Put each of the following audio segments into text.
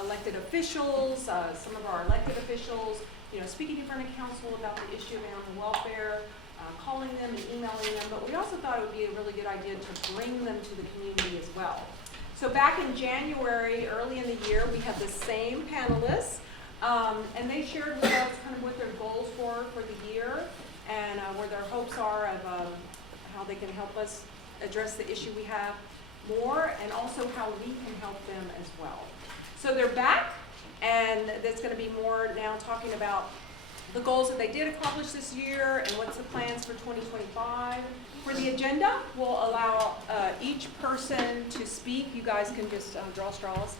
elected officials, some of our elected officials, speaking in front of council about the issue of animal welfare, calling them and emailing them, but we also thought it would be a really good idea to bring them to the community as well. So back in January, early in the year, we had the same panelists, and they shared with us kind of what their goals were for the year and where their hopes are of how they can help us address the issue we have more, and also how we can help them as well. So they're back, and there's going to be more now talking about the goals that they did accomplish this year and what's the plans for 2025. For the agenda, we'll allow each person to speak. You guys can just draw straws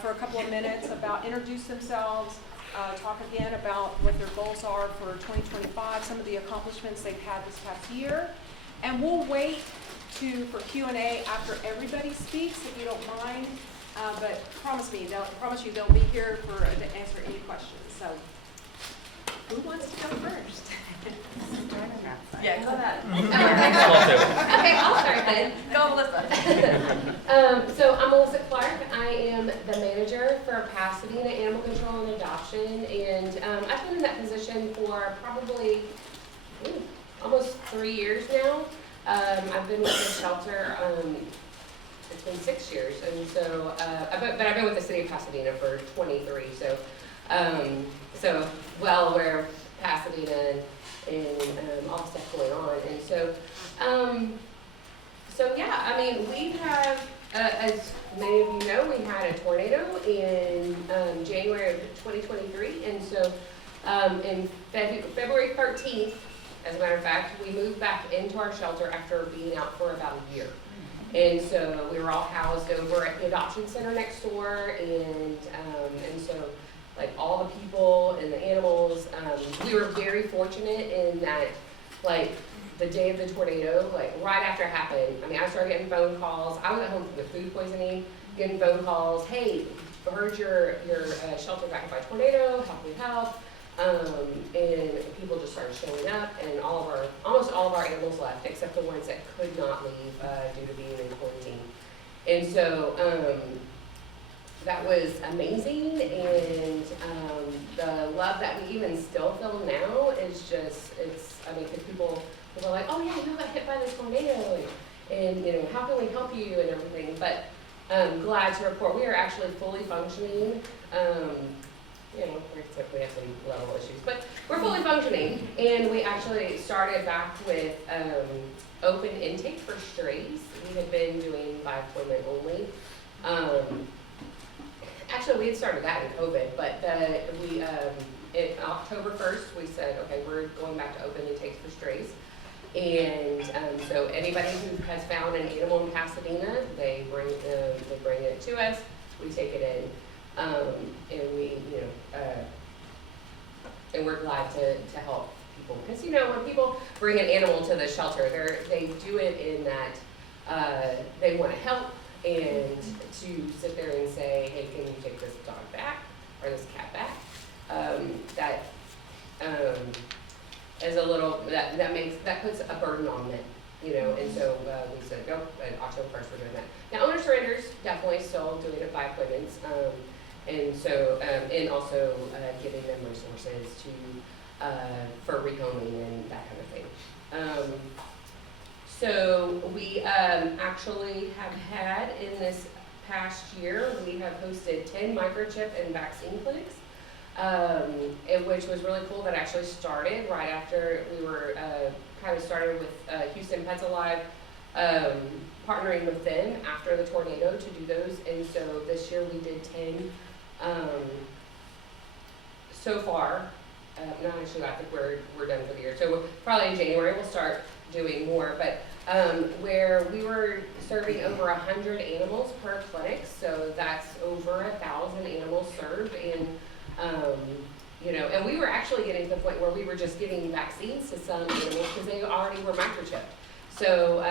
for a couple of minutes, introduce themselves, talk again about what their goals are for 2025, some of the accomplishments they've had this past year. And we'll wait for Q&A after everybody speaks, if you don't mind. But promise you they'll be here to answer any questions. So, who wants to go first? Yeah, go ahead. Okay, I'll start then. Go, Melissa. So I'm Melissa Clark. I am the manager for Pasadena Animal Control and Adoption, and I've been in that position for probably almost 3 years now. I've been with the shelter. It's been 6 years, and so but I've been with the city of Pasadena for 23. So well aware of Pasadena and all the stuff going on, and so yeah. I mean, we have, as many of you know, we had a tornado in January of 2023, and so in February 13th, as a matter of fact, we moved back into our shelter after being out for about a year. And so we were all housed over at the adoption center next door, and so like all the people and the animals, we were very fortunate in that, like the day of the tornado, like right after it happened, I mean, I started getting phone calls. I was at home from the food poisoning, getting phone calls. Hey, I heard your shelter got hit by a tornado. How can we help? And people just started showing up, and almost all of our animals left, except the ones that could not leave due to being in quarantine. And so that was amazing, and the love that we even still feel now is just, I mean, because people are like, oh yeah, you got hit by this tornado, and how can we help you and everything, but glad to report we are actually fully functioning. We have some level issues, but we're fully functioning, and we actually started back with open intake for strays. We had been doing by appointment only. Actually, we had started that in COVID, but October 1st, we said, okay, we're going back to open intakes for strays. And so anybody who has found an animal in Pasadena, they bring it to us, we take it in. And we, and we're glad to help people, because when people bring an animal to the shelter, they do it in that they want to help, and to sit there and say, hey, can you take this dog back or this cat back? That is a little that puts a burden on them, and so we said, go, October 1st we're doing that. Now, owner surrenders, definitely still doing it by appointments. And so, and also giving them resources for rehoming and that kind of thing. So we actually have had in this past year, we have hosted 10 microchip and vaccine clinics, which was really cool. That actually started right after we were kind of started with Houston Pets Alive, partnering with them after the tornado to do those. And so this year we did 10. So far, not actually, I think we're done for the year. So probably in January we'll start doing more, but where we were serving over 100 animals per clinic, so that's over 1,000 animals served, and and we were actually getting to the point where we were just giving vaccines to some animals because they already were microchipped. So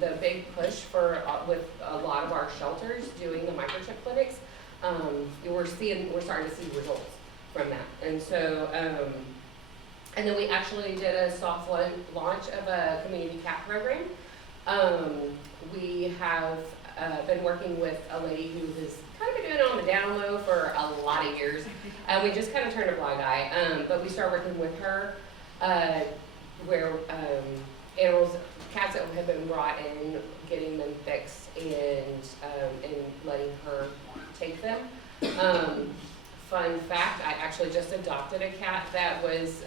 the big push with a lot of our shelters doing the microchip clinics, we're starting to see results from that. And so, and then we actually did a soft launch of a community cat program. We have been working with a lady who has kind of been doing it on the the down low for a lot of years. We just kind of turned a blind eye, but we started working with her, where animals, cats that have been brought in, getting them fixed and letting her take them. Fun fact, I actually just adopted a cat that was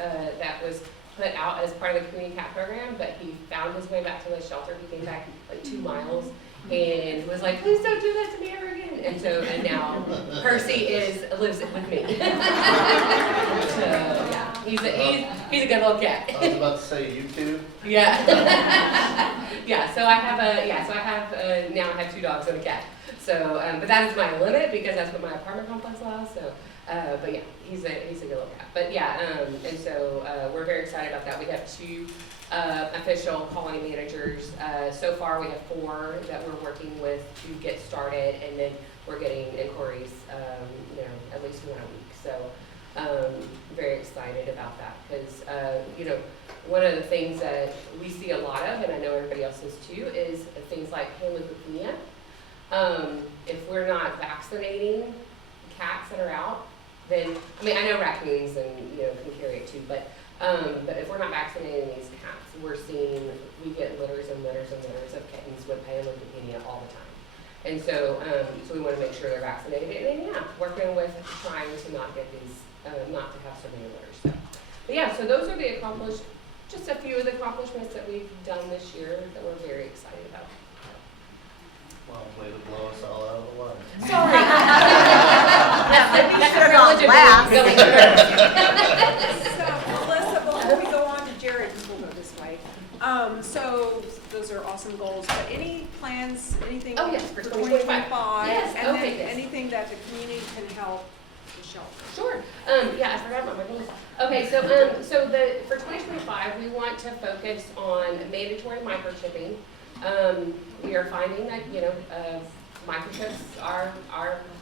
put out as part of the community cat program, but he found his way back to the shelter. He came back like 2 miles and was like, please don't do that to me ever again. And now Percy lives with me. So yeah, he's a good little cat. I was about to say you too. Yeah. Yeah. So I have 2 dogs and a cat. So, but that is my limit because that's what my apartment complex allows. So, but yeah, he's a good little cat. But yeah, and so we're very excited about that. We have 2 official colony managers. So far, we have 4 that we're working with to get started, and then we're getting inquiries, at least 1 a week. So, very excited about that because, one of the things that we see a lot of, and I know everybody else does too, is things like leukemia. If we're not vaccinating cats that are out, then, I know raccoons and, can carry it too, but if we're not vaccinating these cats, we get litters and litters and litters of kittens with leukemia all the time. And so, we want to make sure they're vaccinated, and yeah, working with trying to not get these, not to have so many litters. So, but yeah, so those are just a few of the accomplishments that we've done this year that we're very excited about. Well, way to blow us all out of the water. Sorry. That's a religion last. So, Melissa, before we go on to Jared, we'll go this way. So those are awesome goals, but any plans, anything Oh, yes, for 2025? Yes, And okay, then yes. anything that the community can help the shelter? Sure. Yeah, I forgot about my goals. Okay, so for 2025, we want to focus on mandatory microchipping. We are finding that microchips are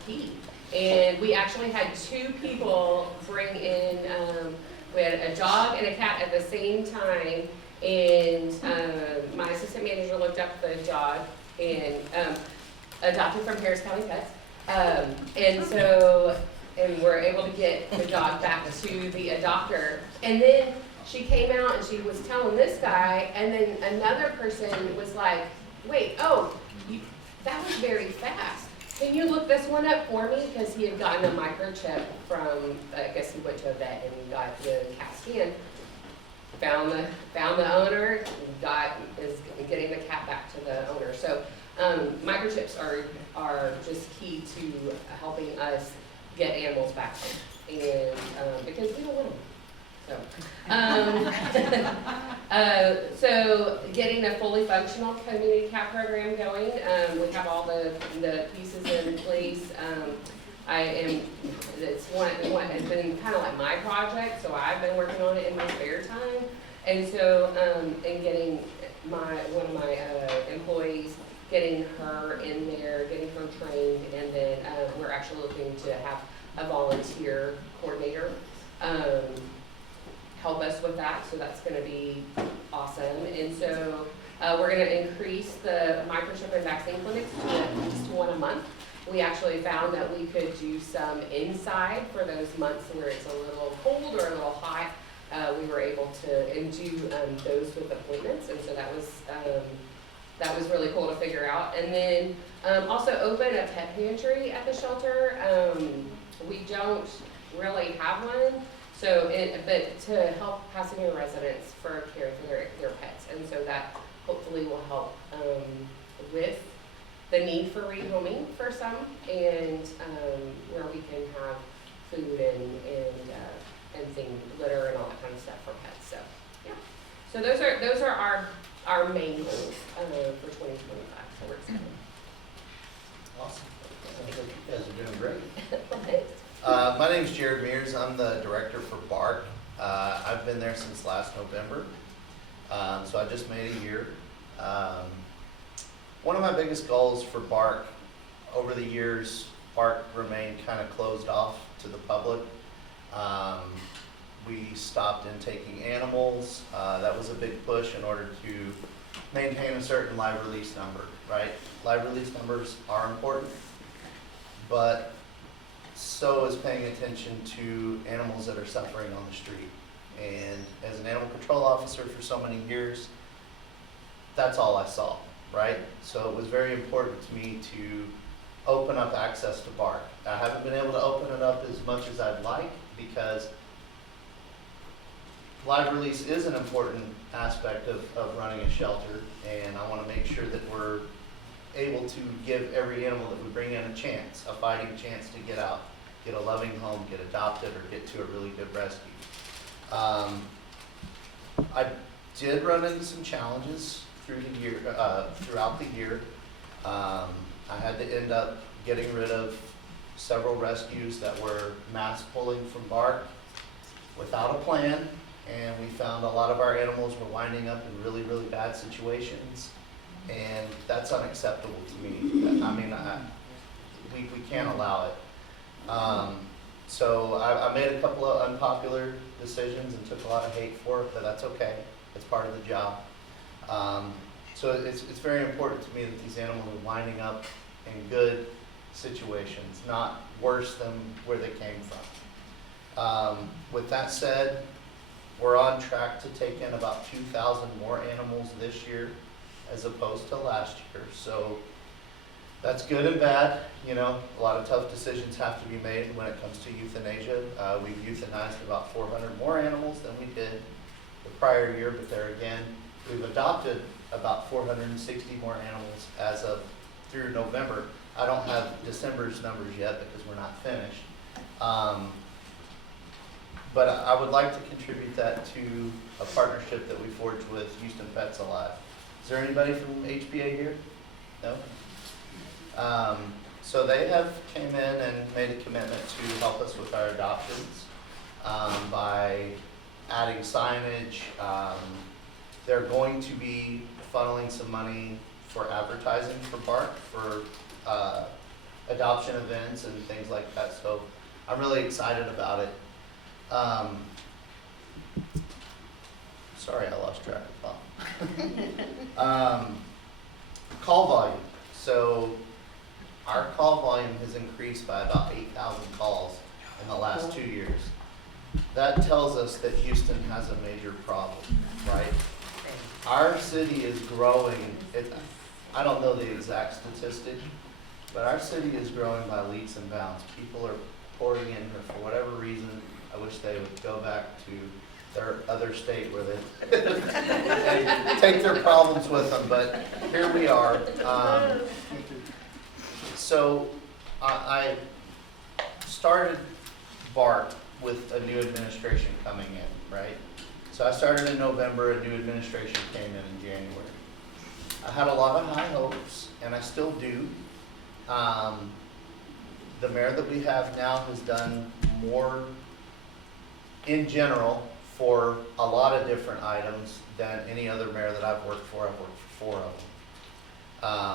key, and we actually had 2 people bring in. We had a dog and a cat at the same time, and my assistant manager looked up the dog and adopted from Harris County Pets, and we're able to get the dog back to the adopter. And then she came out and she was telling this guy, and then another person was like, wait, that was very fast. Can you look this one up for me? Because he had gotten a microchip from, I guess he went to a vet and got the CAT scan. Found the owner, is getting the cat back to the owner. So microchips are just key to helping us get animals back home, and because we don't want them. So getting a fully functional community cat program going. We have all the pieces in place. It's been kind of like my project, so I've been working on it in my spare time. And so, and getting one of my employees, getting her in there, getting her trained, and then we're actually looking to have a volunteer coordinator help us with that, so that's going to be awesome. And so we're going to increase the microchip and vaccine clinics to at least 1 a month. We actually found that we could do some inside for those months where it's a little cold or a little hot. We were able to do those with appointments, and so that was really cool to figure out. And then also open a pet pantry at the shelter. We don't really have one. But to help Pasadena residents for caring for their pets, and so that hopefully will help with the need for rehoming for some, and where we can have food and litter and all that kind of stuff for pets. So yeah, so those are our main goals for 2025. So we're excited. Awesome. Sounds like you guys are doing great. Thanks. My name is Jared Mears. I'm the director for BARK. I've been there since last November, so I just made a year. One of my biggest goals for BARK over the years, BARK remained kind of closed off to the public. We stopped intaking animals. That was a big push in order to maintain a certain live release number, right? Live release numbers are important, but so is paying attention to animals that are suffering on the street. And as an animal control officer for so many years, that's all I saw, right? So it was very important to me to open up access to Bark. I haven't been able to open it up as much as I'd like because live release is an important aspect of running a shelter, and I want to make sure that we're able to give every animal that we bring in a chance, a fighting chance to get out, get a loving home, get adopted, or get to a really good rescue. I did run into some challenges throughout the year. I had to end up getting rid of several rescues that were mass pulling from Bark without a plan, and we found a lot of our animals were winding up in really, really bad situations, and that's unacceptable to me. I mean, we can't allow it. So I made a couple of unpopular decisions and took a lot of hate for it, but that's okay. It's part of the job. So it's very important to me that these animals are winding up in good situations, not worse than where they came from. With that said, we're on track to take in about 2,000 more animals this year as opposed to last year. So that's good and bad. You know, a lot of tough decisions have to be made when it comes to euthanasia. We've euthanized about 400 more animals than we did the prior year, but there again, we've adopted about 460 more animals as of through November. I don't have December's numbers yet because we're not finished. But I would like to contribute that to a partnership that we forged with Houston Pets Alive. Is there anybody from HPA here? No? So they have came in and made a commitment to help us with our adoptions by adding signage. They're going to be funneling some money for advertising for Bark, for adoption events and things like that. So I'm really excited about it. Sorry, I lost track of thought. Call volume. So our call volume has increased by about 8,000 calls in the last 2 years. That tells us that Houston has a major problem, right? Our city is growing. I don't know the exact statistic, but our city is growing by leaps and bounds. People are pouring in here for whatever reason. I wish they would go back to their other state where they take their problems with them, but here we are. So I started Bark with a new administration coming in, right? So I started in November, a new administration came in January. I had a lot of high hopes, and I still do. The mayor that we have now has done more in general for a lot of different items than any other mayor that I've worked for. I've worked for 4 of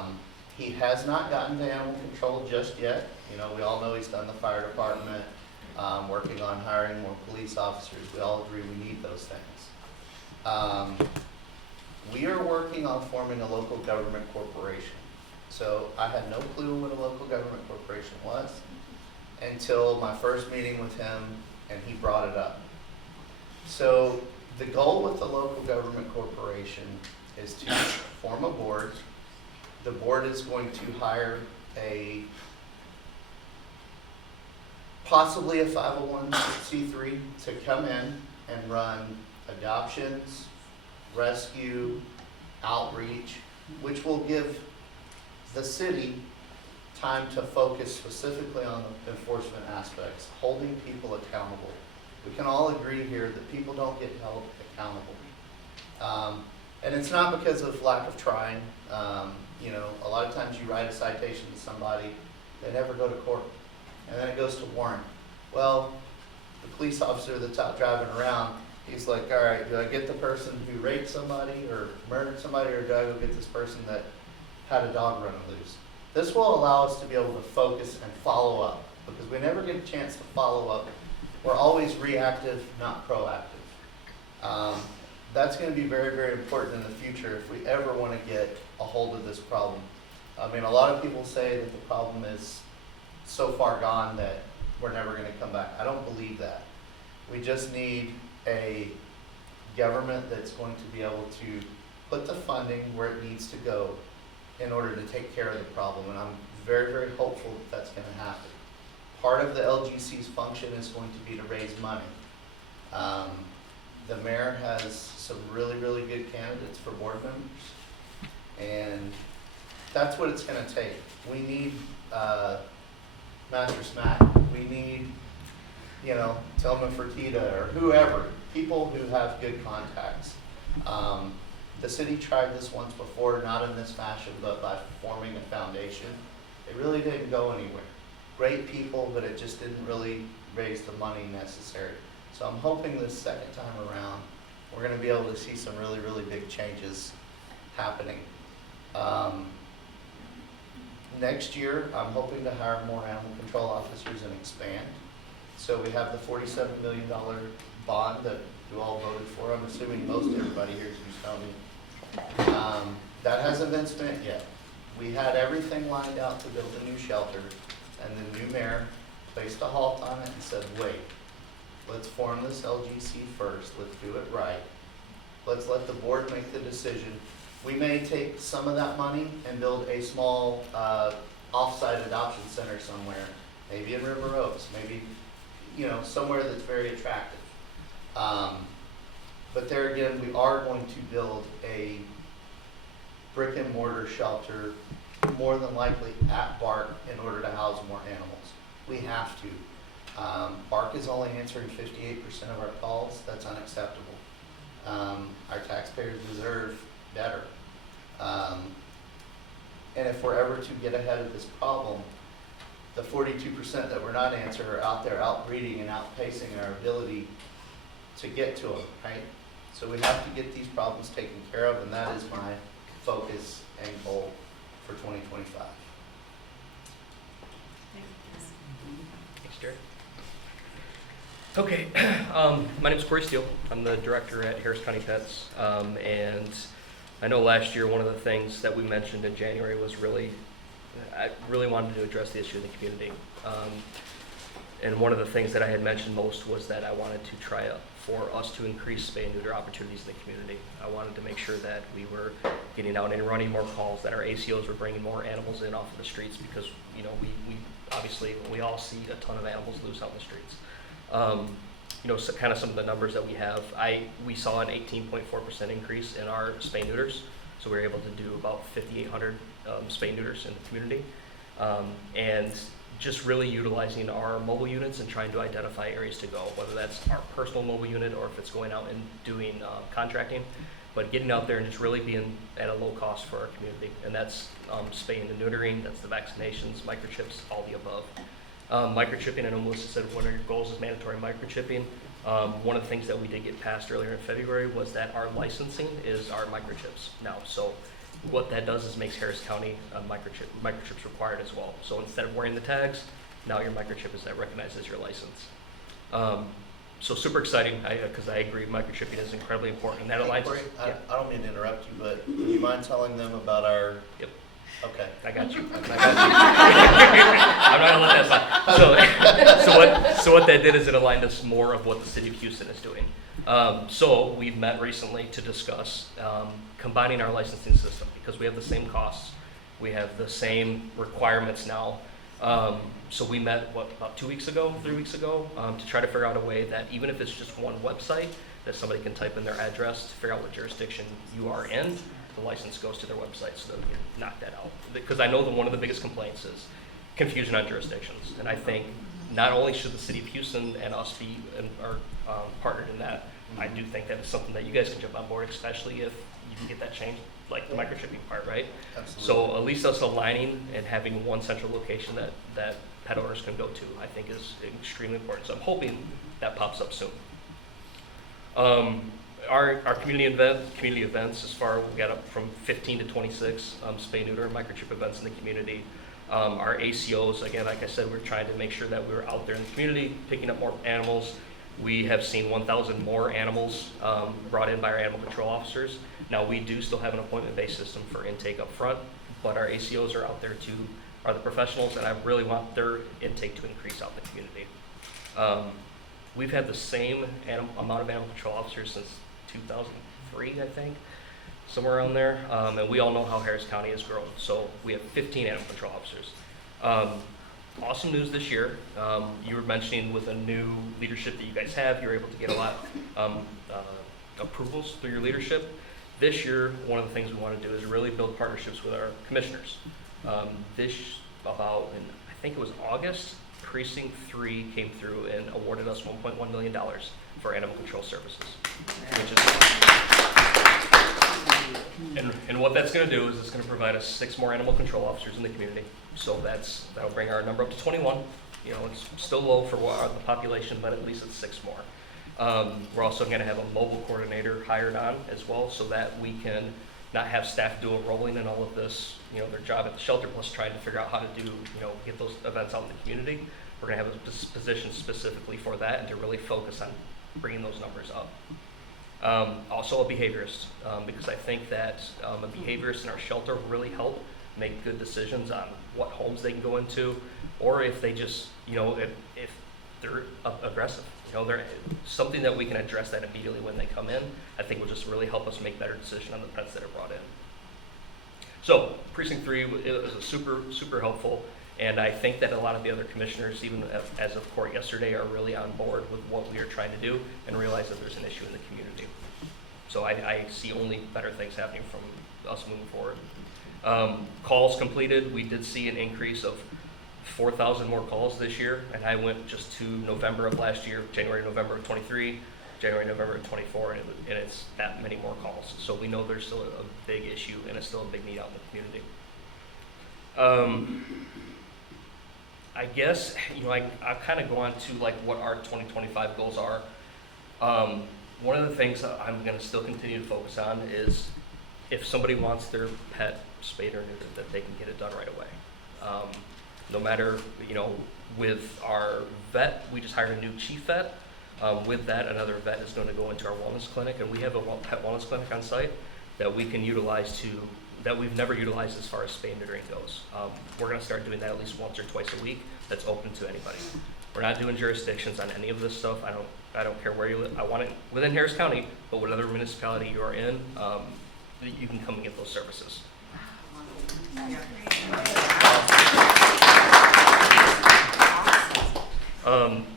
them. He has not gotten to animal control just yet. You know, we all know he's done the fire department, working on hiring more police officers. We all agree we need those things. We are working on forming a local government corporation. So I had no clue what a local government corporation was until my first meeting with him, and he brought it up. So the goal with the local government corporation is to form a board. The board is going to hire possibly a 501c3 to come in and run adoptions, rescue, outreach, which will give the city time to focus specifically on the enforcement aspects, holding people accountable. We can all agree here that people don't get held accountable. And it's not because of lack of trying. You know, a lot of times you write a citation to somebody, they never go to court, and then it goes to warrant. Well, the police officer that's out driving around, he's like, all right, do I get the person who raped somebody or murdered somebody, or do I go get this person that had a dog running loose? This will allow us to be able to focus and follow up, because we never get a chance to follow up. We're always reactive, not proactive. That's going to be very, very important in the future if we ever want to get a hold of this problem. I mean, a lot of people say that the problem is so far gone that we're never gonna come back. I don't believe that. We just need a government that's going to be able to put the funding where it needs to go in order to take care of the problem, and I'm very, very hopeful that that's gonna happen. Part of the LGC's function is going to be to raise money. The mayor has some really, really good candidates for board members, and that's what it's gonna take. We need, Master Smack, we need, Tillman Fertitta or whoever, people who have good contacts. The city tried this once before, not in this fashion, but by forming a foundation. It really didn't go anywhere. Great people, but it just didn't really raise the money necessary. So I'm hoping this second time around, we're gonna be able to see some really, really big changes happening. Next year, I'm hoping to hire more animal control officers and expand. So we have the $47 million bond that you all voted for. I'm assuming most everybody here is Houstonian. That hasn't been spent yet. We had everything lined out to build a new shelter, and the new mayor placed a halt on it and said, wait, let's form this LGC first, let's do it right. Let's let the board make the decision. We may take some of that money and build a small off-site adoption center somewhere, maybe in River Oaks, maybe somewhere that's very attractive. But there again, we are going to build a brick and mortar shelter, more than likely at BARC, in order to house more animals. We have to. BARC is only answering 58% of our calls. That's unacceptable. Our taxpayers deserve better. And if we're ever to get ahead of this problem, the 42% that we're not answering are out there outbreeding and outpacing our ability to get to them, right? So we have to get these problems taken care of, and that is my focus and goal for 2025. Thanks, Jared. Okay, my name is Corey Steele. I'm the director at Harris County Pets, and I know last year one of the things that we mentioned in January was I really wanted to address the issue in the community. And one of the things that I had mentioned most was that I wanted to try for us to increase spay and neuter opportunities in the community. I wanted to make sure that we were getting out and running more calls, that our ACOs were bringing more animals in off of the streets, because we obviously we all see a ton of animals loose out in the streets. So kind of some of the numbers that we have, we saw an 18.4% increase in our spay neuters. So we were able to do about 5,800 spay neuters in the community. And just really utilizing our mobile units and trying to identify areas to go, whether that's our personal mobile unit or if it's going out and doing contracting, but getting out there and just really being at a low cost for our community. And that's spaying and neutering, that's the vaccinations, microchips, all the above. Microchipping, I know Melissa said one of your goals is mandatory microchipping. One of the things that we did get passed earlier in February was that our licensing is our microchips now. So what that does is makes Harris County microchips required as well. So instead of wearing the tags, now your microchip is recognized as your license. So super exciting, because I agree microchipping is incredibly important, and that aligns. Corey, Yeah. I don't mean to interrupt you, but do you mind telling them about our? Yep. Okay. I got you. I'm not gonna let that slide. So what that did is it aligned us more of what the city of Houston is doing. So we've met recently to discuss combining our licensing system, because we have the same costs, we have the same requirements now. So we met about 3 weeks ago, to try to figure out a way that even if it's just one website, that somebody can type in their address to figure out what jurisdiction you are in, the license goes to their website, so that we can knock that out. Because I know that one of the biggest complaints is confusion on jurisdictions, and I think not only should the city of Houston and us be partnered in that, I do think that it's something that you guys can jump on board, especially if you can get that changed, like the microchipping part, right? Absolutely. So at least us aligning and having one central location that pet owners can go to, I think is extremely important. So I'm hoping that pops up soon. Our community events, as far we got up from 15 to 26 spay neuter and microchip events in the community. Our ACOs, again, like I said, we're trying to make sure that we're out there in the community picking up more animals. We have seen 1,000 more animals brought in by our animal control officers. Now, we do still have an appointment-based system for intake up front, but our ACOs are out there too, are the professionals, and I really want their intake to increase out in the community. We've had the same amount of animal control officers since 2003, I think, somewhere around there. And we all know how Harris County has grown. So we have 15 animal control officers. Awesome news this year. You were mentioning with a new leadership that you guys have, you're able to get a lot approvals through your leadership. This year, one of the things we want to do is really build partnerships with our commissioners. I think it was August, Precinct 3 came through and awarded us $1.1 million for animal control services, which is, and what that's going to do is it's going to provide us 6 more animal control officers in the community. So that'll bring our number up to 21. You know, it's still low for the population, but at least it's 6 more. We're also going to have a mobile coordinator hired on as well, so that we can not have staff dual rolling and all of this, you know, their job at the shelter plus trying to figure out how to do, you know, get those events out in the community. We're going to have a position specifically for that and to really focus on bringing those numbers up. Also a behaviorist, because I think that a behaviorist in our shelter will really help make good decisions on what homes they can go into, or if they just, you know, if they're aggressive. You know, they're something that we can address that immediately when they come in. I think will just really help us make better decisions on the pets that are brought in. So Precinct 3 it was a super helpful, and I think that a lot of the other commissioners, even as of court yesterday, are really on board with what we are trying to do and realize that there's an issue in the community. So I see only better things happening from us moving forward. Calls completed, we did see an increase of 4,000 more calls this year, and I went just to November of last year, January, November of 23, January, November of 24, and it's that many more calls. So we know there's still a big issue, and it's still a big need out in the community. I guess, you know, I'll kind of go on to like what our 2025 goals are. One of the things that I'm going to still continue to focus on is if somebody wants their pet spayed or neutered, that they can get it done right away. No matter, you know, with our vet, we just hired a new chief vet. With that, another vet is going to go into our wellness clinic, and we have a pet wellness clinic on site that we can utilize that we've never utilized as far as spay and neutering goes. We're going to start doing that at least once or twice a week. That's open to anybody. We're not doing jurisdictions on any of this stuff. I don't care where you live. I want it within Harris County, but whatever municipality you are in, you can come and get those services.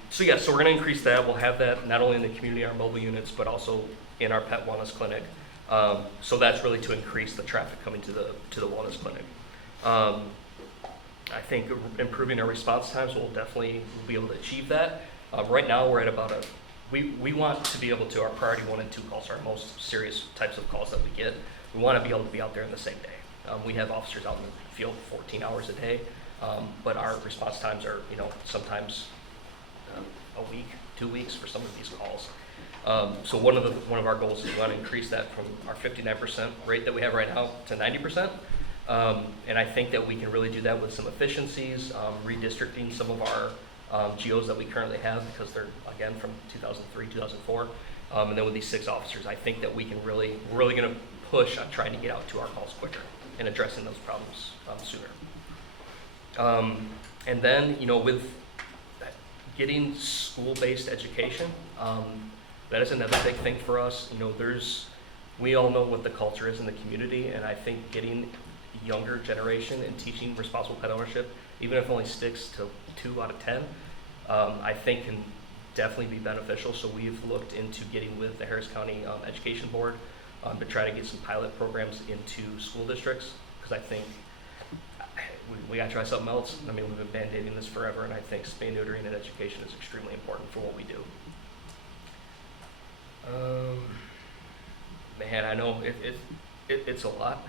So we're going to increase that. We'll have that not only in the community, our mobile units, but also in our pet wellness clinic. So that's really to increase the traffic coming to the wellness clinic. I think improving our response times will definitely be able to achieve that. Right now we're at about we want to be able to, our priority 1 and 2 calls are our most serious types of calls that we get. We want to be able to be out there in the same day. We have officers out in the field 14 hours a day, but our response times are, you know, sometimes a week, 2 weeks for some of these calls. So one of our goals is we want to increase that from our 59% rate that we have right now to 90%. And I think that we can really do that with some efficiencies, redistricting some of our GOs that we currently have because they're, again, from 2003, 2004. And then with these 6 officers, I think that we're really going to push on trying to get out to our calls quicker and addressing those problems sooner. And then, you know, with getting school-based education, that is another big thing for us. You know, we all know what the culture is in the community, and I think getting younger generation and teaching responsible pet ownership, even if it only sticks to 2 out of 10, I think can definitely be beneficial. So we've looked into getting with the Harris County Education Board to try to get some pilot programs into school districts, because I think we got to try something else. I mean, we've been band-aiding this forever, and I think spay, neutering, and education is extremely important for what we do. Man, I know it's a lot,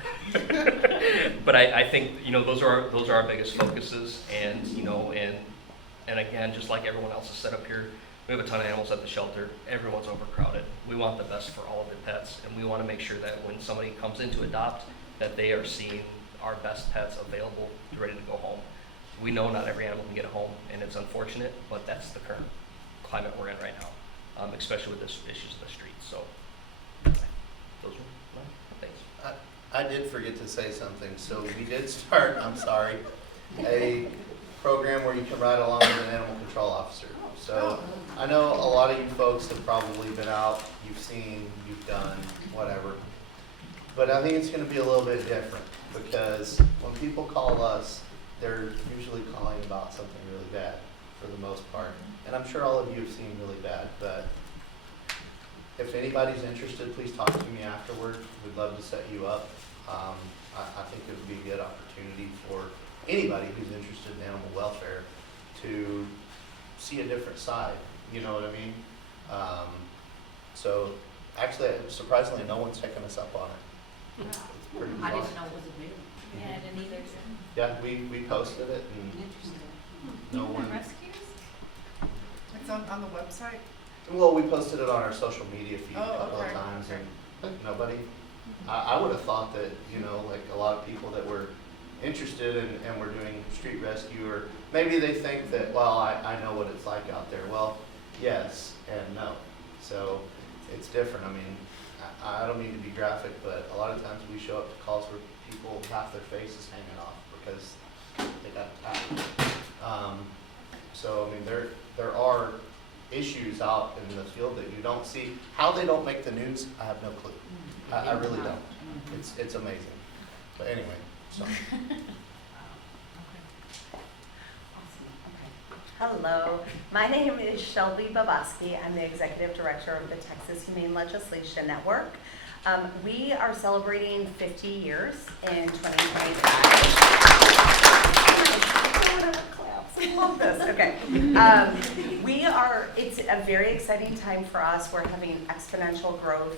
but I think, you know, those are our biggest focuses, and you know, and again, just like everyone else is set up here, we have a ton of animals at the shelter. Everyone's overcrowded. We want the best for all of the pets, and we want to make sure that when somebody comes in to adopt, that they are seeing our best pets available, ready to go home. We know not every animal can get a home, and it's unfortunate, but that's the current climate we're in right now, especially with this issues in the streets. So those were my things. I did forget to say something. So we did start, I'm sorry, a program where you can ride along with an animal control officer. So I know a lot of you folks have probably been out, you've seen, you've done, whatever. But I think it's going to be a little bit different because when people call us, they're usually calling about something really bad for the most part. And I'm sure all of you have seen really bad, but if anybody's interested, please talk to me afterward. We'd love to set you up. I think it would be a good opportunity for anybody who's interested in animal welfare to see a different side, you know what I mean? So actually, surprisingly, no one's taken us up on it. It's pretty I fun. didn't know it was available. Yeah, I didn't either. Yeah, we posted it and Interesting. no one, Rescues? It's on the website? well, we posted it on our social media feed a Oh, couple of okay, times okay. and nobody. I would have thought that, you know, like a lot of people that were interested and were doing street rescue, or maybe they think that, well, I know what it's like out there. Well, yes and no. So it's different. I mean, I don't mean to be graphic, but a lot of times we show up to calls where people, half their face is hanging off because they got attacked. So, I mean, there are issues out in the field that you don't see. How they don't make the news, I have no clue. I really don't. It's amazing. But anyway, so. Hello, my name is Shelby Babaski. I'm the Executive Director of the Texas Humane Legislation Network. We are celebrating 50 years in 2025. I love this. Okay. It's a very exciting time for us. We're having exponential growth.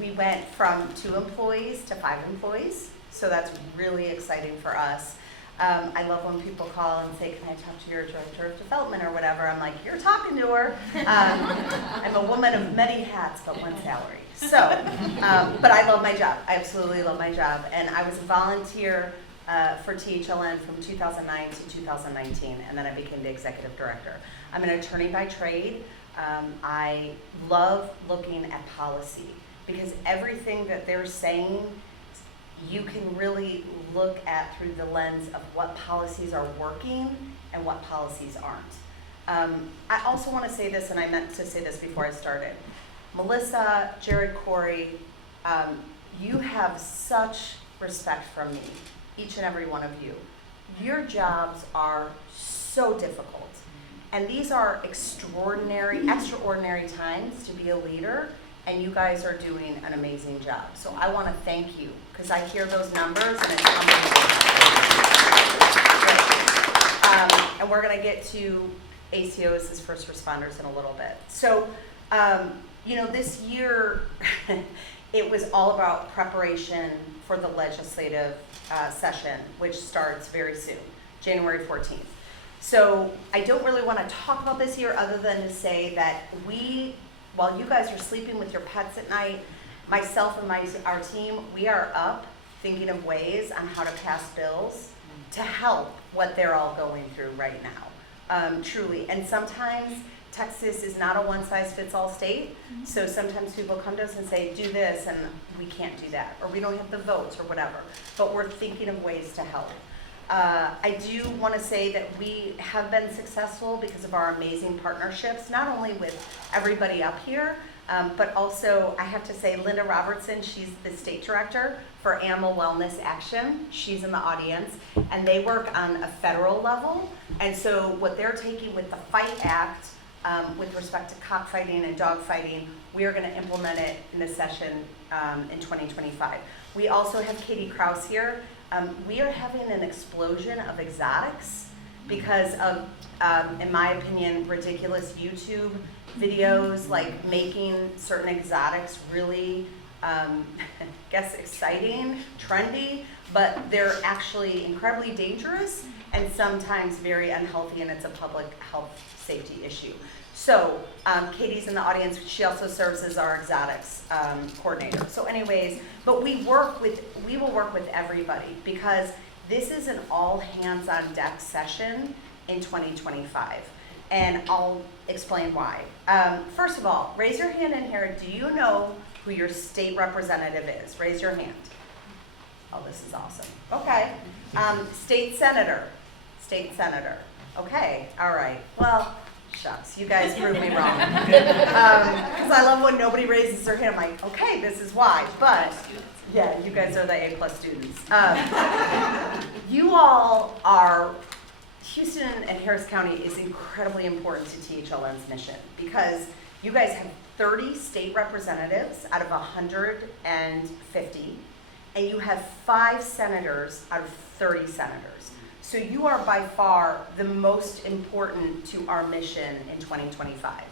We went from 2 employees to 5 employees, so that's really exciting for us. I love when people call and say, can I talk to your director of development or whatever? I'm like, you're talking to her. I'm a woman of many hats, but one salary. So, but I love my job. I absolutely love my job. And I was a volunteer for THLN from 2009 to 2019, and then I became the executive director. I'm an attorney by trade. I love looking at policy because everything that they're saying, you can really look at through the lens of what policies are working and what policies aren't. I also want to say this, and I meant to say this before I started. Melissa, Jared, Corey, you have such respect from me, each and every one of you. Your jobs are so difficult. And these are extraordinary times to be a leader, and you guys are doing an amazing job. So I want to thank you, because I hear those numbers and it's unbelievable. And we're going to get to ACOs as first responders in a little bit. So, you know, this year, it was all about preparation for the legislative session, which starts very soon, January 14th. So I don't really want to talk about this here other than to say that while you guys are sleeping with your pets at night, myself and our team, we are up thinking of ways on how to pass bills to help what they're all going through right now, truly. And sometimes Texas is not a one-size-fits-all state, so sometimes people come to us and say, do this, and we can't do that, or we don't have the votes, or whatever. But we're thinking of ways to help. I do want to say that we have been successful because of our amazing partnerships, not only with everybody up here, but also I have to say Linda Robertson, she's the state director for Animal Wellness Action. She's in the audience, and they work on a federal level. And so what they're taking with the FIGHT Act with respect to cockfighting and dog fighting, we are going to implement it in a session in 2025. We also have Katie Krause here. We are having an explosion of exotics because of, in my opinion, ridiculous YouTube videos, like making certain exotics really, exciting, trendy, but they're actually incredibly dangerous and sometimes very unhealthy, and it's a public health safety issue. So Katie's in the audience. She also serves as our exotics coordinator. So anyways, but we will work with everybody because this is an all hands on deck session in 2025. And I'll explain why. First of all, raise your hand in here. Do you know who your state representative is? Raise your hand. Oh, this is awesome. Okay. State senator. state senator. Okay, all right. Well, shucks, you guys proved me wrong. Because I love when nobody raises their hand. I'm like, okay, this is why. But yeah, you guys are the A+ students. You all are, Houston and Harris County is incredibly important to THLN's mission because you guys have 30 state representatives out of 150, and you have 5 senators out of 30 senators. So you are by far the most important to our mission in 2025.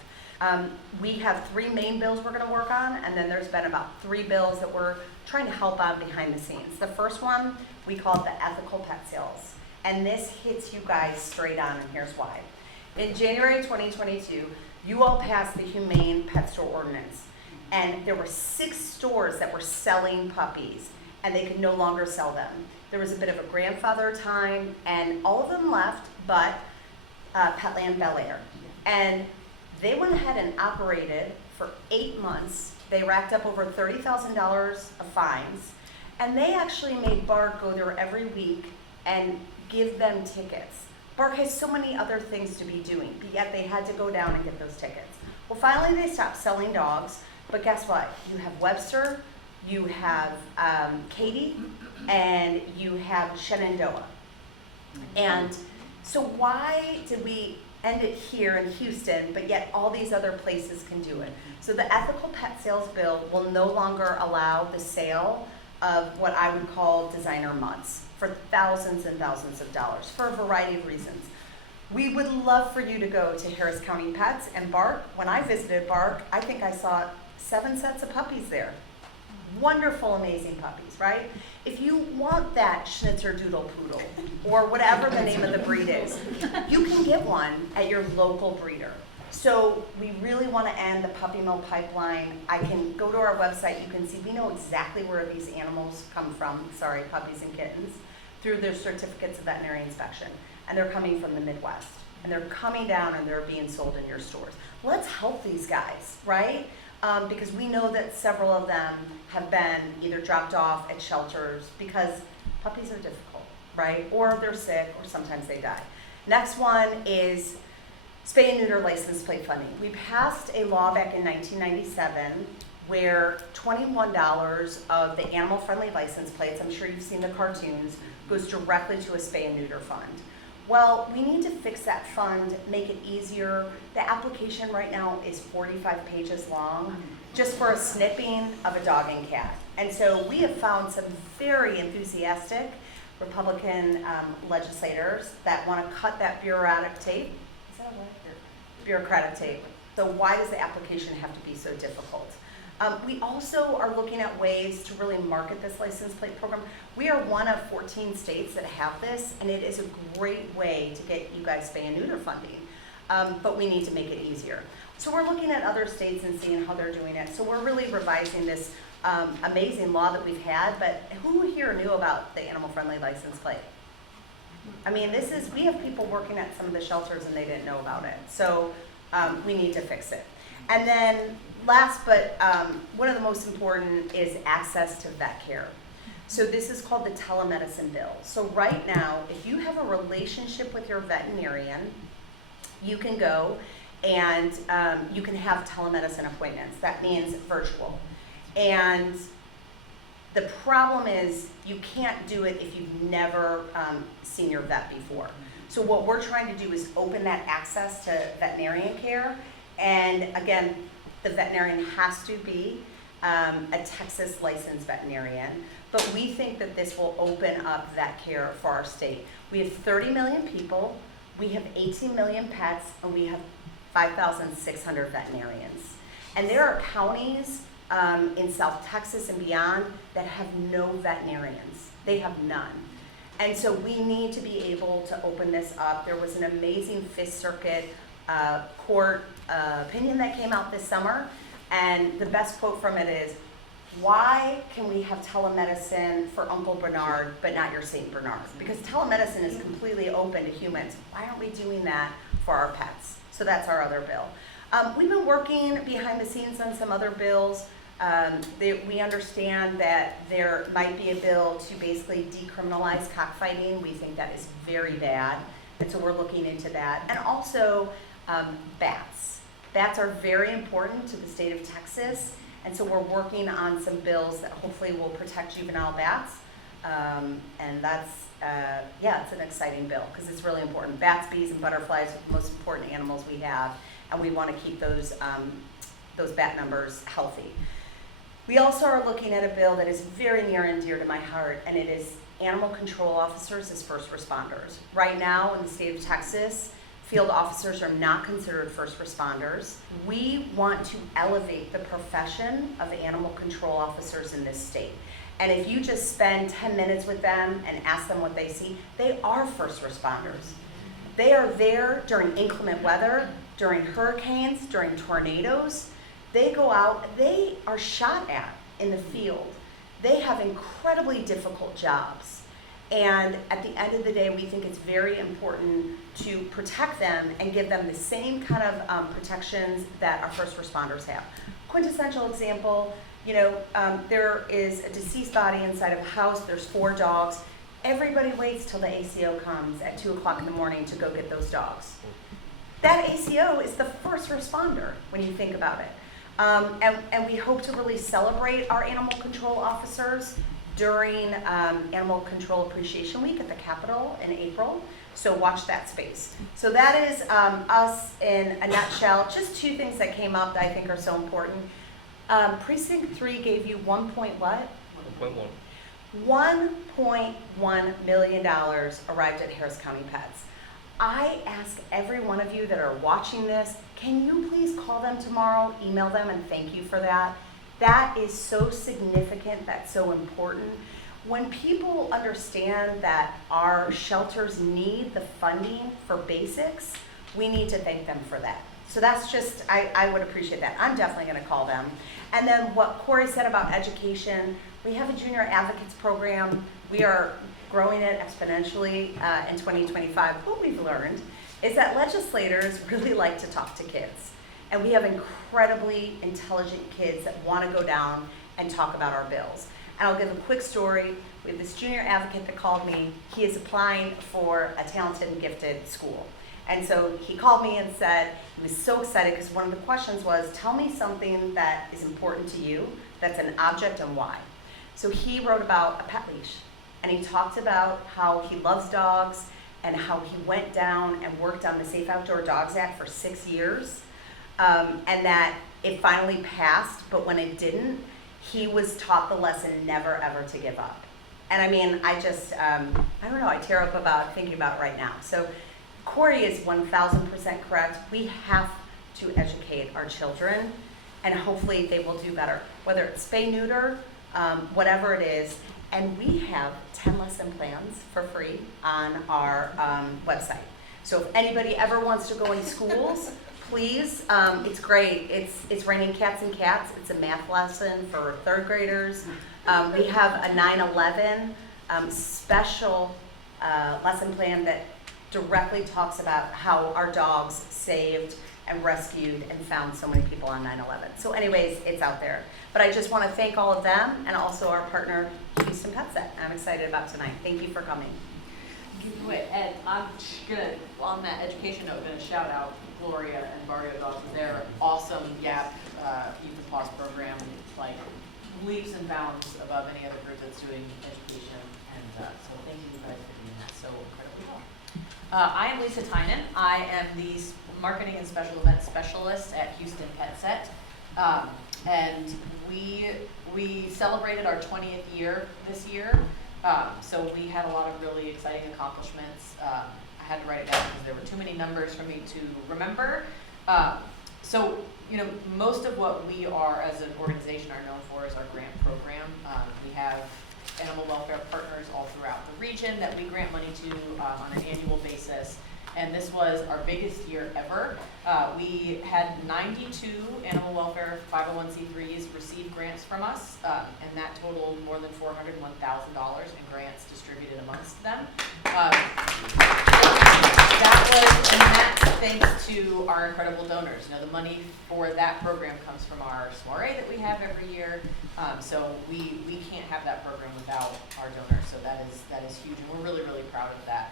We have 3 main bills we're going to work on, and then there's been about 3 bills that we're trying to help out behind the scenes. The first one, we call it the ethical pet sales. And this hits you guys straight on, and here's why. In January 2022, you all passed the Humane Pet Store Ordinance, and there were 6 stores that were selling puppies, and they could no longer sell them. There was a bit of a grandfather time, and all of them left, but Petland Bel Air. And they went ahead and operated for 8 months. They racked up over $30,000 of fines, and they actually made Bark go there every week and give them tickets. Bark has so many other things to be doing, but yet they had to go down and get those tickets. Well, finally they stopped selling dogs, but guess what? You have Webster, you have Katie, and you have Shenandoah. And so why did we end it here in Houston, but yet all these other places can do it? So the ethical pet sales bill will no longer allow the sale of what I would call designer mutts for thousands and thousands of dollars for a variety of reasons. We would love for you to go to Harris County Pets and Bark. When I visited Bark, I think I saw 7 sets of puppies there. Wonderful, amazing puppies, right? If you want that Schnitzer Doodle Poodle, or whatever the name of the breed is, you can get one at your local breeder. So we really want to end the puppy mill pipeline. I can go to our website, you can see we know exactly where these animals come from, sorry, puppies and kittens, through their certificates of veterinary inspection. And they're coming from the Midwest. And they're coming down and they're being sold in your stores. Let's help these guys, right? Because we know that several of them have been either dropped off at shelters because puppies are difficult, right? Or they're sick, or sometimes they die. Next one is spay and neuter license plate funding. We passed a law back in 1997 where $21 of the animal-friendly license plates, I'm sure you've seen the cartoons, goes directly to a spay and neuter fund. Well, we need to fix that fund, make it easier. The application right now is 45 pages long, just for a snipping of a dog and cat. And so we have found some very enthusiastic Republican legislators that want to cut that bureaucratic tape. Is that a word? Bureaucratic tape. So why does the application have to be so difficult? We also are looking at ways to really market this license plate program. We are one of 14 states that have this, and it is a great way to get you guys spay and neuter funding, but we need to make it easier. So we're looking at other states and seeing how they're doing it. So we're really revising this amazing law that we've had, but who here knew about the animal-friendly license plate? I mean, we have people working at some of the shelters and they didn't know about it. So we need to fix it. And then last, but one of the most important is access to vet care. So this is called the telemedicine bill. So right now, if you have a relationship with your veterinarian, you can go and you can have telemedicine appointments. That means virtual. And the problem is you can't do it if you've never seen your vet before. So what we're trying to do is open that access to veterinarian care. And again, the veterinarian has to be a Texas licensed veterinarian, but we think that this will open up vet care for our state. We have 30 million people, we have 18 million pets, and we have 5,600 veterinarians. And there are counties in South Texas and beyond that have no veterinarians. They have none. And so we need to be able to open this up. There was an amazing Fifth Circuit court opinion that came out this summer, and the best quote from it is, why can we have telemedicine for Uncle Bernard but not your St. Bernard? Because telemedicine is completely open to humans. Why aren't we doing that for our pets? So that's our other bill. We've been working behind the scenes on some other bills. We understand that there might be a bill to basically decriminalize cockfighting. We think that is very bad. And so we're looking into that. And also bats. Bats are very important to the state of Texas. And so we're working on some bills that hopefully will protect juvenile bats. And that's, it's an exciting bill because it's really important. Bats, bees, and butterflies are the most important animals we have. And we want to keep those bat numbers healthy. We also are looking at a bill that is very near and dear to my heart, and it is animal control officers as first responders. Right now in the state of Texas, field officers are not considered first responders. We want to elevate the profession of animal control officers in this state. And if you just spend 10 minutes with them and ask them what they see, they are first responders. They are there during inclement weather, during hurricanes, during tornadoes. They go out, they are shot at in the field. They have incredibly difficult jobs. And at the end of the day, we think it's very important to protect them and give them the same kind of protections that our first responders have. Quintessential example, there is a deceased body inside of a house, there's 4 dogs. Everybody waits till the ACO comes at 2 o'clock in the morning to go get those dogs. That ACO is the first responder when you think about it. And we hope to really celebrate our animal control officers during Animal Control Appreciation Week at the Capitol in April. So watch that space. So that is us in a nutshell. Just 2 things that came up that I think are so important. Precinct 3 gave you what? 1.1. $1.1 million arrived at Harris County Pets. I ask every one of you that are watching this, can you please call them tomorrow, email them, and thank you for that. That is so significant, that's so important. When people understand that our shelters need the funding for basics, we need to thank them for that. So that's just, I would appreciate that. I'm definitely gonna call them. And then what Corey said about education, we have a junior advocates program. We are growing it exponentially in 2025. What we've learned is that legislators really like to talk to kids. And we have incredibly intelligent kids that want to go down and talk about our bills. And I'll give a quick story. We have this junior advocate that called me. He is applying for a talented and gifted school. And so he called me and said, he was so excited because one of the questions was, tell me something that is important to you, that's an object and why. So he wrote about a pet leash. And he talked about how he loves dogs and how he went down and worked on the Safe Outdoor Dogs Act for 6 years. And that it finally passed, but when it didn't, he was taught the lesson never ever to give up. And I mean, I just, I don't know, I tear up about thinking about it right now. So Corey is 1000% correct. We have to educate our children and hopefully they will do better, whether it's spay, neuter, whatever it is. And we have 10 lesson plans for free on our website. So if anybody ever wants to go in schools, please, it's great. It's Raining Cats and Cats. It's a math lesson for 3rd graders. We have a 9/11 special lesson plan that directly talks about how our dogs saved and rescued and found so many people on 9/11. So anyways, it's out there. But I just want to thank all of them and also our partner, Houston Pet Set. I'm excited about tonight. Thank you for coming. And I'm gonna, on that education note, gonna shout out Gloria and Barrio Dogs with their awesome GAP Youth Applause program, like leaps and bounds above any other group that's doing education. And so thank you guys for doing that so incredibly well. I am Lisa Tynan. I am the marketing and special events specialist at Houston Pet Set. And we celebrated our 20th year this year. So we had a lot of really exciting accomplishments. I had to write it down because there were too many numbers for me to remember. So, most of what we are as an organization are known for is our grant program. We have animal welfare partners all throughout the region that we grant money to on an annual basis. And this was our biggest year ever. We had 92 animal welfare 501c3s receive grants from us, and that totaled more than $401,000 in grants distributed amongst them. That's thanks to our incredible donors. The money for that program comes from our soiree that we have every year. So we can't have that program without our donors. So that is huge, and we're really, really proud of that.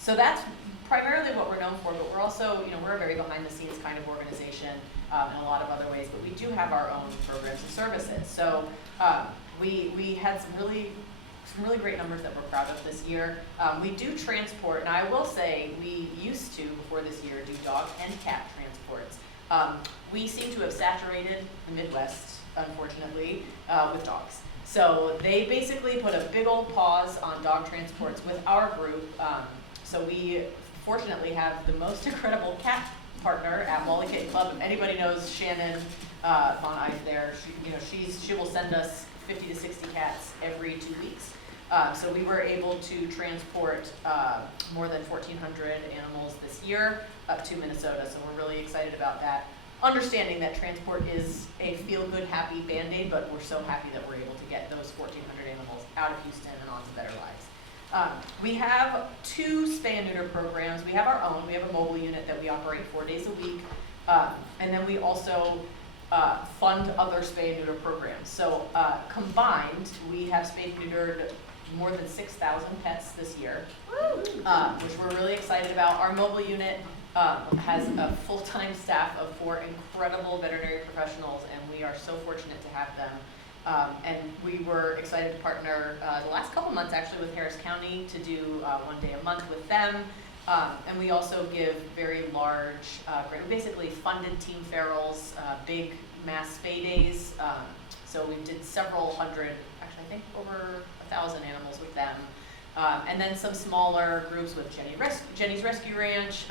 So that's primarily what we're known for, but we're also, we're a very behind-the-scenes kind of organization in a lot of other ways, but we do have our own programs and services. So we had some really great numbers that we're proud of this year. We do transport, and I will say we used to, before this year, do dog and cat transports. We seem to have saturated the Midwest, unfortunately, with dogs. So they basically put a big old pause on dog transports with our group. So we fortunately have the most incredible cat partner at Wally Kitten Club. If anybody knows Shannon Von Eyes there, she will send us 50 to 60 cats every 2 weeks. So we were able to transport more than 1,400 animals this year up to Minnesota. So we're really excited about that. Understanding that transport is a feel-good, happy Band-Aid, but we're so happy that we're able to get those 1,400 animals out of Houston and onto better lives. We have 2 spay and neuter programs. We have our own. We have a mobile unit that we operate 4 days a week. And then we also fund other spay and neuter programs. So combined, we have spayed and neutered more than 6,000 pets this year, which we're really excited about. Our mobile unit has a full-time staff of 4 incredible veterinary professionals, and we are so fortunate to have them. And we were excited to partner the last couple months actually with Harris County to do 1 day a month with them. And we also give very large, basically funded team ferals, big mass spay days. So we did several hundred, actually I think over 1,000 animals with them. And then some smaller groups with Jenny's Rescue Ranch.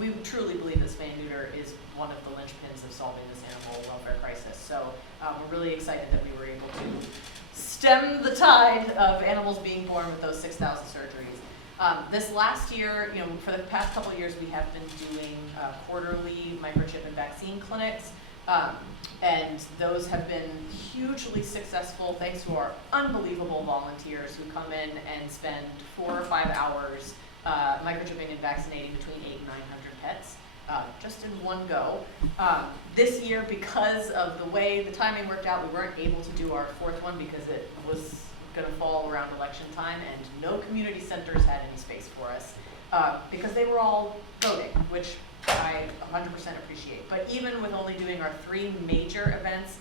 We truly believe that spay and neuter is one of the linchpins of solving this animal welfare crisis. So we're really excited that we were able to stem the tide of animals being born with those 6,000 surgeries. This last year, for the past couple of years, we have been doing quarterly microchip and vaccine clinics. And those have been hugely successful thanks to our unbelievable volunteers who come in and spend 4 or 5 hours microchipping and vaccinating between 800 and 900 pets just in one go. This year, because of the way the timing worked out, we weren't able to do our 4th one because it was going to fall around election time, and no community centers had any space for us because they were all voting, which I 100% appreciate. But even with only doing our 3 major events,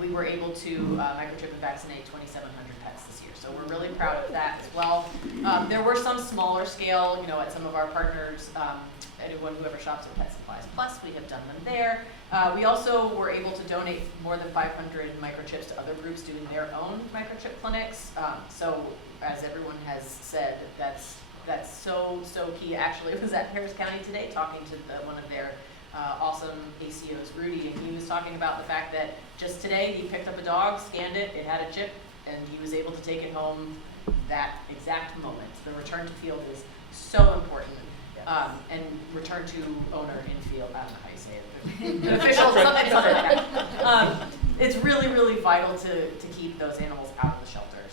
we were able to microchip and vaccinate 2,700 pets this year. So we're really proud of that as well. There were some smaller scale, at some of our partners, whoever shops at Pet Supplies Plus, we have done them there. We also were able to donate more than 500 microchips to other groups doing their own microchip clinics. So as everyone has said, that's so key. Actually, I was at Harris County today talking to one of their awesome ACOs, Rudy, and he was talking about the fact that just today he picked up a dog, scanned it, it had a chip, and he was able to take it home that exact moment. The return to field is so important. And return to owner in field, I don't know how you say it, official, something like that. It's really, really vital to keep those animals out of the shelters.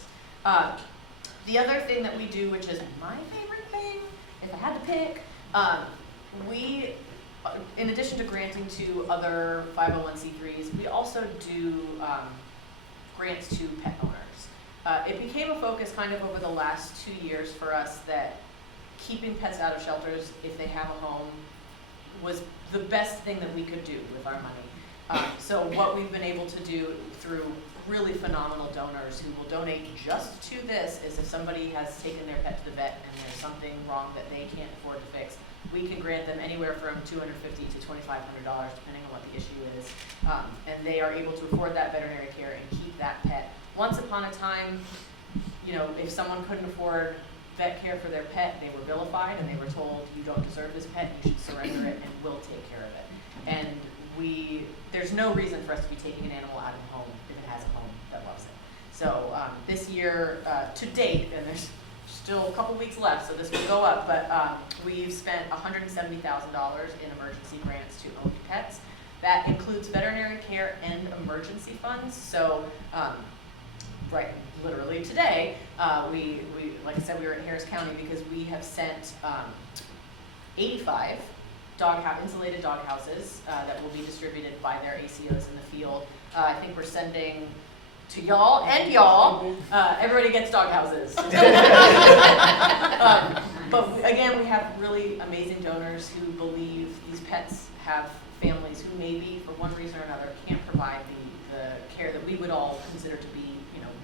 The other thing that we do, which is my favorite thing, if I had to pick, we, in addition to granting to other 501c3s, we also do grants to pet owners. It became a focus kind of over the last 2 years for us that keeping pets out of shelters, if they have a home, was the best thing that we could do with our money. So what we've been able to do through really phenomenal donors who will donate just to this is if somebody has taken their pet to the vet and there's something wrong that they can't afford to fix, we can grant them anywhere from $250 to $2,500 depending on what the issue is. And they are able to afford that veterinary care and keep that pet. Once upon a time, if someone couldn't afford vet care for their pet, they were vilified and they were told, you don't deserve this pet, you should surrender it and we'll take care of it. And there's no reason for us to be taking an animal out of the home if it has a home that loves it. So this year, to date, and there's still a couple weeks left, so this will go up, but we've spent $170,000 in emergency grants to OP Pets. That includes veterinary care and emergency funds. So right, literally today, we like I said, we were at Harris County because we have sent 85 insulated dog houses that will be distributed by their ACOs in the field. I think we're sending to y'all and y'all, everybody gets dog houses. But again, we have really amazing donors who believe these pets have families who maybe, for one reason or another, can't provide the care that we would all consider to be,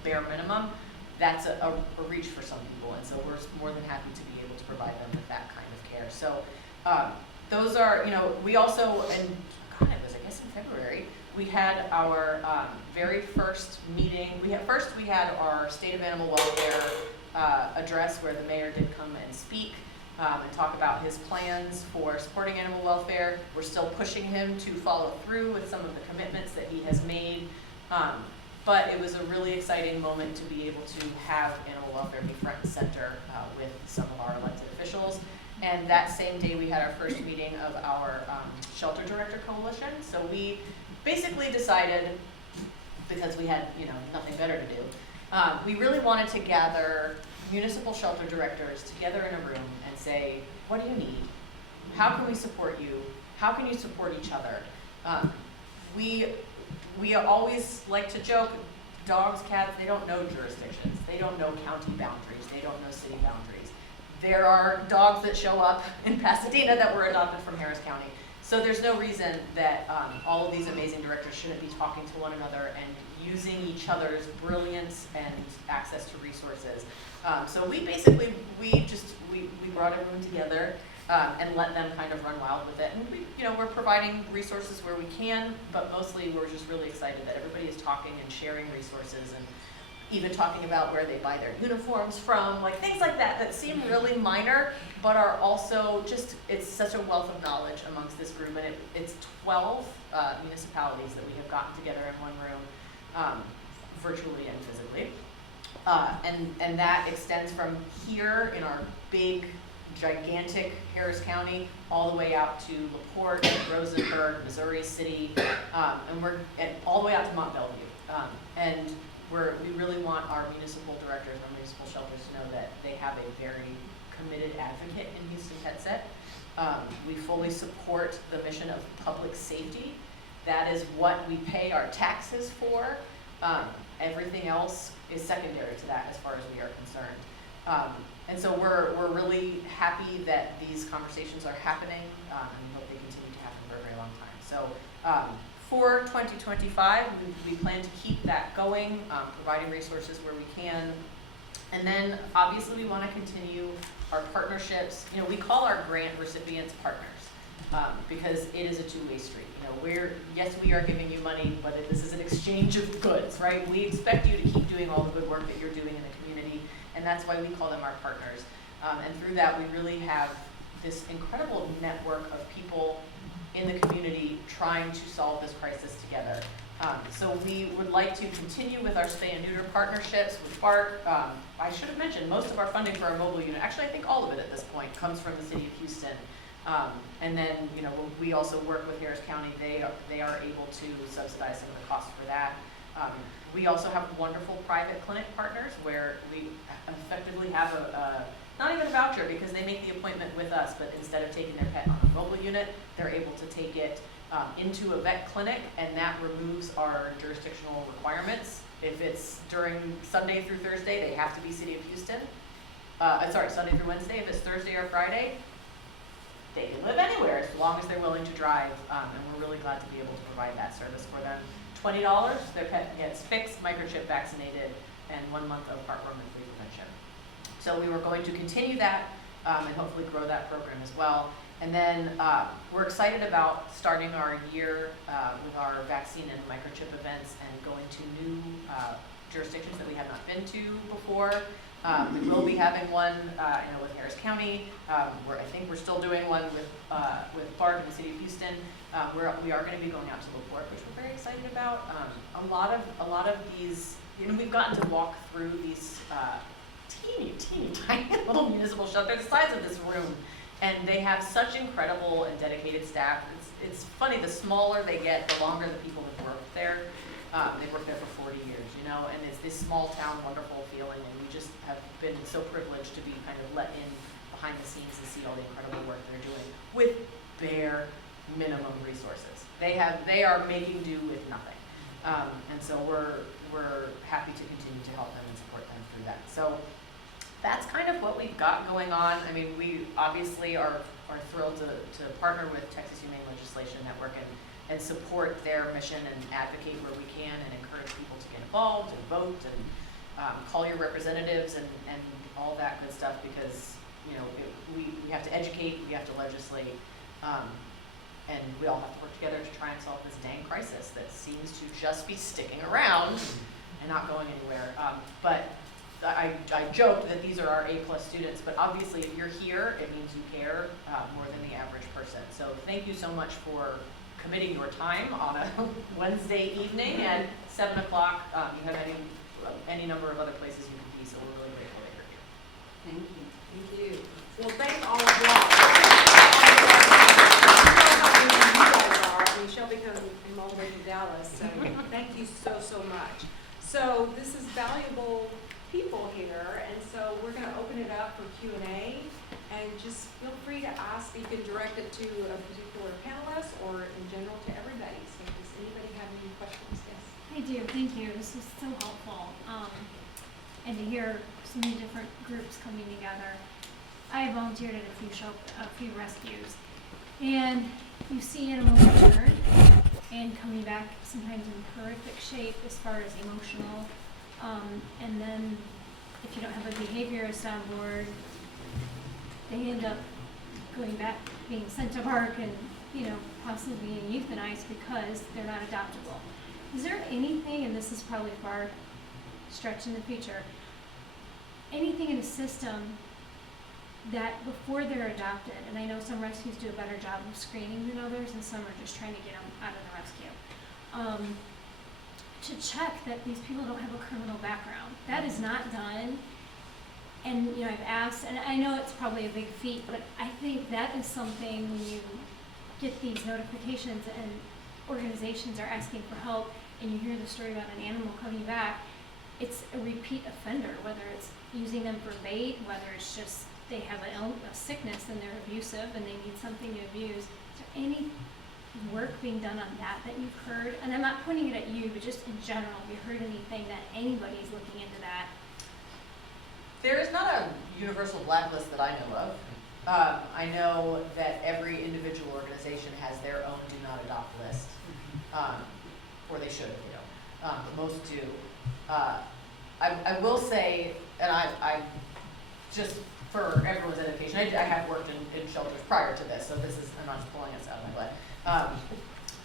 bare minimum. That's a reach for some people, and so we're more than happy to be able to provide them with that kind of care. So those are, we also, and God, it was, I guess, in February, we had our very first meeting. We had our State of Animal Welfare address where the mayor did come and speak and talk about his plans for supporting animal welfare. We're still pushing him to follow through with some of the commitments that he has made. But it was a really exciting moment to be able to have animal welfare be front and center with some of our elected officials. And that same day we had our first meeting of our Shelter Director Coalition. So we basically decided, because we had nothing better to do, we really wanted to gather municipal shelter directors together in a room and say, what do you need? How can we support you? How can you support each other? We always like to joke, dogs, cats, they don't know jurisdictions. They don't know county boundaries. They don't know city boundaries. There are dogs that show up in Pasadena that were adopted from Harris County. So there's no reason that all of these amazing directors shouldn't be talking to one another and using each other's brilliance and access to resources. So we basically, we brought everyone together and let them kind of run wild with it. And we're providing resources where we can, but mostly we're just really excited that everybody is talking and sharing resources and even talking about where they buy their uniforms from, like things like that seem really minor, but are also just, it's such a wealth of knowledge amongst this group. And it's 12 municipalities that we have gotten together in one room, virtually and physically. And that extends from here in our big, gigantic Harris County all the way out to LaPorte, Rosenberg, Missouri City, and all the way out to Mont Bellevue. And we really want our municipal directors, our municipal shelters to know that they have a very committed advocate in Houston Pet-Set. We fully support the mission of public safety. That is what we pay our taxes for. Everything else is secondary to that as far as we are concerned. And so we're really happy that these conversations are happening, and we hope they continue to happen for a very long time. So for 2025, we plan to keep that going, providing resources where we can. And then obviously we want to continue our partnerships. We call our grant recipients partners because it is a two-way street. Yes, we are giving you money, but this is an exchange of goods, right? We expect you to keep doing all the good work that you're doing in the community, and that's why we call them our partners. And through that, we really have this incredible network of people in the community trying to solve this crisis together. So we would like to continue with our spay and neuter partnerships with BARC. I should have mentioned most of our funding for our mobile unit, actually I think all of it at this point, comes from the city of Houston. And then, we also work with Harris County. They are able to subsidize some of the costs for that. We also have wonderful private clinic partners where we effectively have not even a voucher because they make the appointment with us, but instead of taking their pet on a mobile unit, they're able to take it into a vet clinic, and that removes our jurisdictional requirements. If it's during Sunday through Thursday, they have to be City of Houston. Sunday through Wednesday. If it's Thursday or Friday, they can live anywhere as long as they're willing to drive, and we're really glad to be able to provide that service for them. $20, their pet gets fixed, microchip vaccinated, and 1 month of heartworm and flea prevention. So we were going to continue that and hopefully grow that program as well. And then we're excited about starting our year with our vaccine and microchip events and going to new jurisdictions that we have not been to before. We will be having one, with Harris County. I think we're still doing one with BARC in the city of Houston. We are going to be going out to LaPorte, which we're very excited about. A lot of these, we've gotten to walk through these teeny, tiny little municipal shelters the size of this room, and they have such incredible and dedicated staff. It's funny, the smaller they get, the longer the people have worked there. They've worked there for 40 years, and it's this small town, wonderful feeling, and we just have been so privileged to be kind of let in behind the scenes and see all the incredible work they're doing with bare minimum resources. They are making do with nothing. And so we're we're happy to continue to help them and support them through that. So that's kind of what we've got going on. I mean, we obviously are thrilled to partner with Texas Humane Legislation Network and support their mission and advocate where we can and encourage people to get involved and vote and call your representatives and all that good stuff, because, you know, we have to educate, we have to legislate, and we all have to work together to try and solve this dang crisis that seems to just be sticking around and not going anywhere. But I joke that these are our A+ students, but obviously if you're here, it means you care more than the average person. So thank you so much for committing your time on a Wednesday evening at 7 o'clock. You have any number of other places you can be, so we're really grateful that you're here. Thank you. Thank you. Well, thank all of y'all. Shelby came all the way to Dallas, so thank you so much. So this is valuable people here, and so we're going to open it up for Q&A, and just feel free to ask. You can direct it to a particular panelist or in general to everybody. So does anybody have any questions? Yes. I do, thank you. This was so helpful. And to hear so many different groups coming together. I volunteered at a few rescues, and you see animals return and coming back sometimes in horrific shape as far as emotional. And then if you don't have a behaviorist on board, they end up going back, being sent to park and, you know, possibly being euthanized because they're not adoptable. Is there anything, and this is probably far stretch in the future, anything in the system that before they're adopted, and I know some rescues do a better job of screening than others, and some are just trying to get them out of the rescue, to check that these people don't have a criminal background. That is not done. And, you know, I've asked, and I know it's probably a big feat, but I think that is something when you get these notifications and organizations are asking for help, and you hear the story about an animal coming back, it's a repeat offender, whether it's using them for bait, whether it's just they have a sickness and they're abusive and they need something to abuse. Is there any work being done on that you've heard? And I'm not pointing it at you, but just in general, have you heard anything that anybody's looking into that? There is not a universal blacklist that I know of. I know that every individual organization has their own do not adopt list, or they should, you know, but most do. I will say, and I just for everyone's education, I have worked in shelters prior to this, so this is, I'm not just pulling us out of my butt.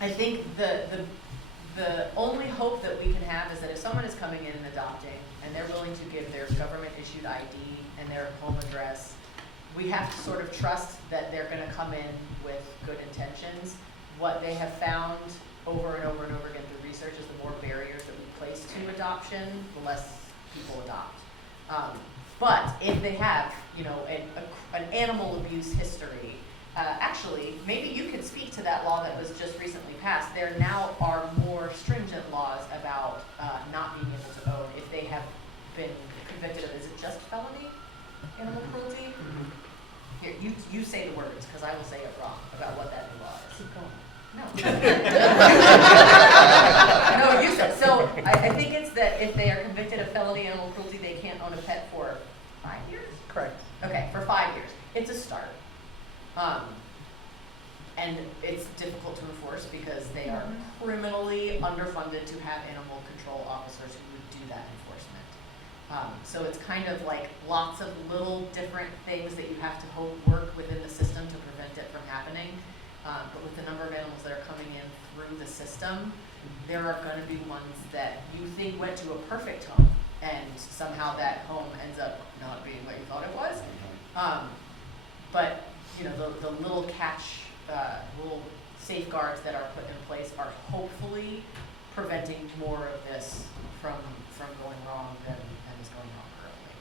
I think the only hope that we can have is that if someone is coming in and adopting and they're willing to give their government issued ID and their home address, we have to sort of trust that they're going to come in with good intentions. What they have found over and over and over again through research is the more barriers that we place to adoption, the less people adopt. But if they have, you know, an animal abuse history, actually, maybe you could speak to that law that was just recently passed. There now are more stringent laws about not being able to own if they have been convicted of, is it just felony animal cruelty? Here, you say the words, because I will say it wrong about what that new law is. Keep going. No. No, you said. So I think it's that if they are convicted of felony animal cruelty, they can't own a pet for 5 years? Correct. Okay, for 5 years. It's a start. And it's difficult to enforce because they are criminally underfunded to have animal control officers who would do that enforcement. So it's kind of like lots of little different things that you have to hope work within the system to prevent it from happening. But with the number of animals that are coming in through the system, there are going to be ones that you think went to a perfect home, and somehow that home ends up not being what you thought it was. But you know, the little little safeguards that are put in place are hopefully preventing more of this from going wrong than is going wrong currently.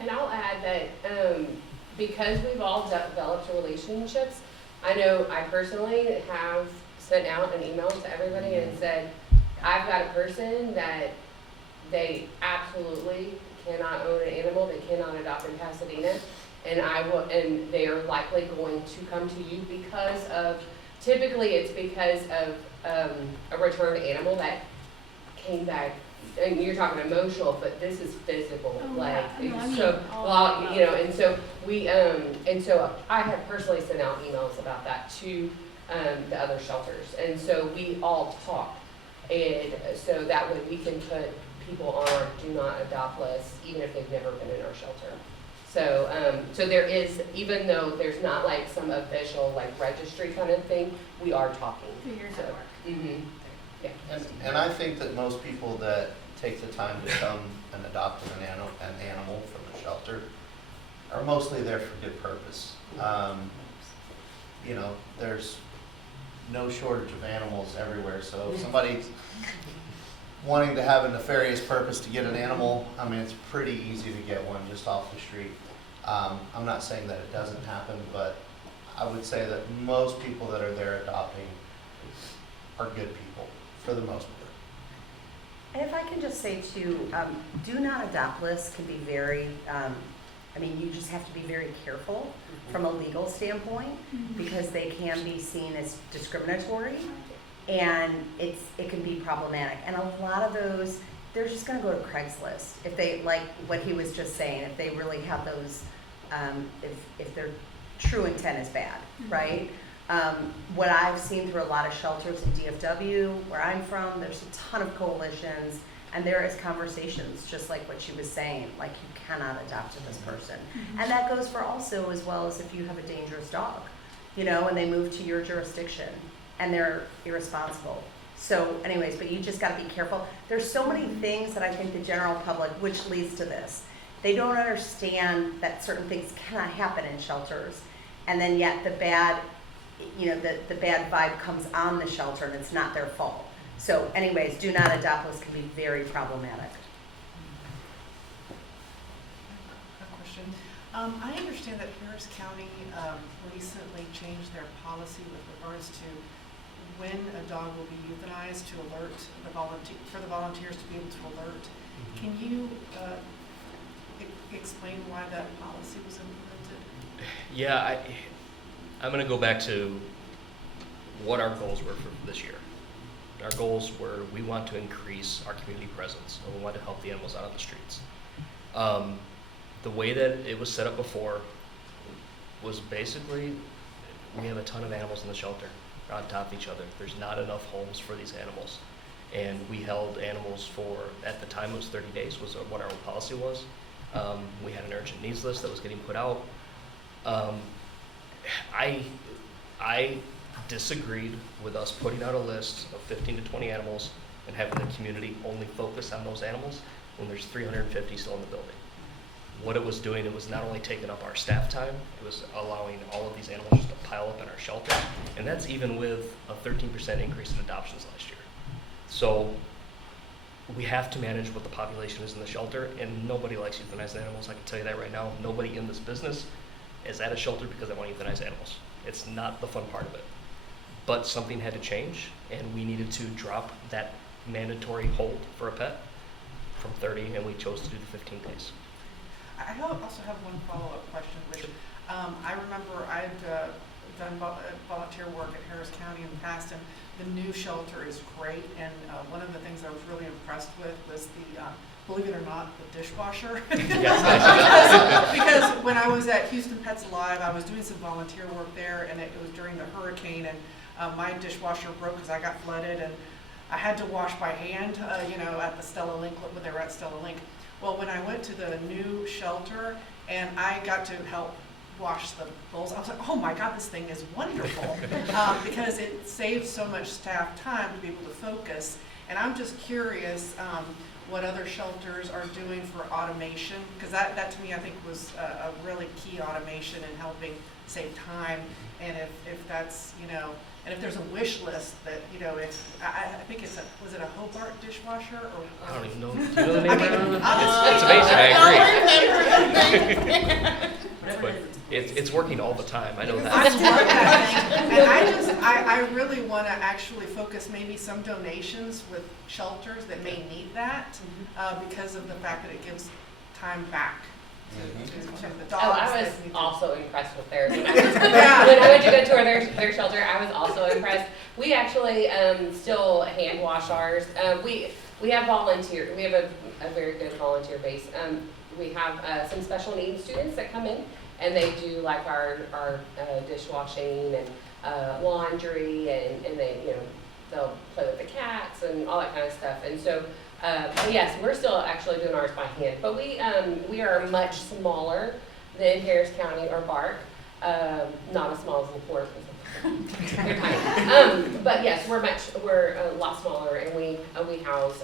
And I'll add that because we've all developed relationships, I know I personally have sent out an email to everybody and said, I've got a person that they absolutely cannot own an animal, they cannot adopt in Pasadena, and they are likely going to come to you because of, typically it's because of a returned animal that came back and you're talking emotional, but this is physical, Oh, like, yeah. No, I mean, so, all well, of you know, and so we, and so I have personally sent out emails about that to, the other shelters, and so we all talk. And so that way we can put people on our do not adopt list, even if they've never been in our shelter. So, so there is, even though there's not like some official like registry kind of thing, we are talking. Through your So, network. mhm. Yeah. And I think that most people that take the time to come and adopt an animal from the shelter are mostly there for good purpose. You know, there's no shortage of animals everywhere, so if somebody's wanting to have a nefarious purpose to get an animal, I mean, it's pretty easy to get one just off the street. I'm not saying that it doesn't happen, but I would say that most people that are there adopting are good people, for the most part. And if I can just say too, do not adopt lists can be very, I mean, you just have to be very careful from a legal standpoint because they can be seen as discriminatory and it can be problematic. And a lot of those, they're just gonna go to Craigslist. If they, like what he was just saying, if they really have those, if their true intent is bad, right? What I've seen through a lot of shelters in DFW, where I'm from, there's a ton of coalitions, and there is conversations, just like what she was saying, like you cannot adopt to this person. And that goes for also as well as if you have a dangerous dog, you know, and they move to your jurisdiction and they're irresponsible. So anyways, but you just gotta be careful. There's so many things that I think the general public, which leads to this, they don't understand that certain things cannot happen in shelters. And then yet the bad, you know, the bad vibe comes on the shelter and it's not their fault. So anyways, do not adopt lists can be very problematic. A question. I understand that Harris County recently changed their policy with regards to when a dog will be euthanized to alert for the volunteers to be able to alert. Can you explain why that policy was implemented? Yeah, I'm going to go back to what our goals were for this year. Our goals were we want to increase our community presence and we want to help the animals out on the streets. The way that it was set up before was basically we have a ton of animals in the shelter on top of each other. There's not enough homes for these animals. And we held animals for, at the time it was 30 days was what our policy was. We had an urgent needs list that was getting put out. I disagreed with us putting out a list of 15 to 20 animals and having the community only focus on those animals when there's 350 still in the building. What it was doing, it was not only taking up our staff time, it was allowing all of these animals just to pile up in our shelter. And that's even with a 13% increase in adoptions last year. So we have to manage what the population is in the shelter, and nobody likes euthanized animals. I can tell you that right now. Nobody in this business is at a shelter because they want to euthanize animals. It's not the fun part of it. But something had to change, and we needed to drop that mandatory hold for a pet from 30, and we chose to do the 15 days. I also have one follow-up question, which I remember I'd done volunteer work at Harris County in the past, and the new shelter is great. And one of the things I was really impressed with was the, believe it or not, the dishwasher. because when I was at Houston Pets Alive, I was doing some volunteer work there, and it was during the hurricane, and my dishwasher broke because I got flooded, and I had to wash by hand, you know, at the Stella Link, when they were at Stella Link. Well, when I went to the new shelter and I got to help wash the bowls, I was like, oh my God, this thing is wonderful. Because it saves so much staff time to be able to focus. And I'm just curious what other shelters are doing for automation, because that to me I think was a really key automation in helping save time. And if that's, you know, and if there's a wish list that, you know, if I think it's was it a Hobart dishwasher or I don't even know. Do you know the name? I mean, It's amazing. I agree. But it's working all the time. I know I that. love that thing. And I really want to actually focus maybe some donations with shelters that may need that because of the fact that it gives time back to the dogs. Oh, I that was need to- also impressed with theirs. When I went to go tour their shelter, I was also impressed. We actually still hand wash ours. We have volunteer, we have a very good volunteer base. We have some special needs students that come in, and they do like our dishwashing and laundry, and they, you know, they'll play with the cats and all that kind of stuff. And so, but yes, we're still actually doing ours by hand, but we are much smaller than Harris County or Bark. Not as small as the Forest. They're tiny. But yes, we're a lot smaller, and we house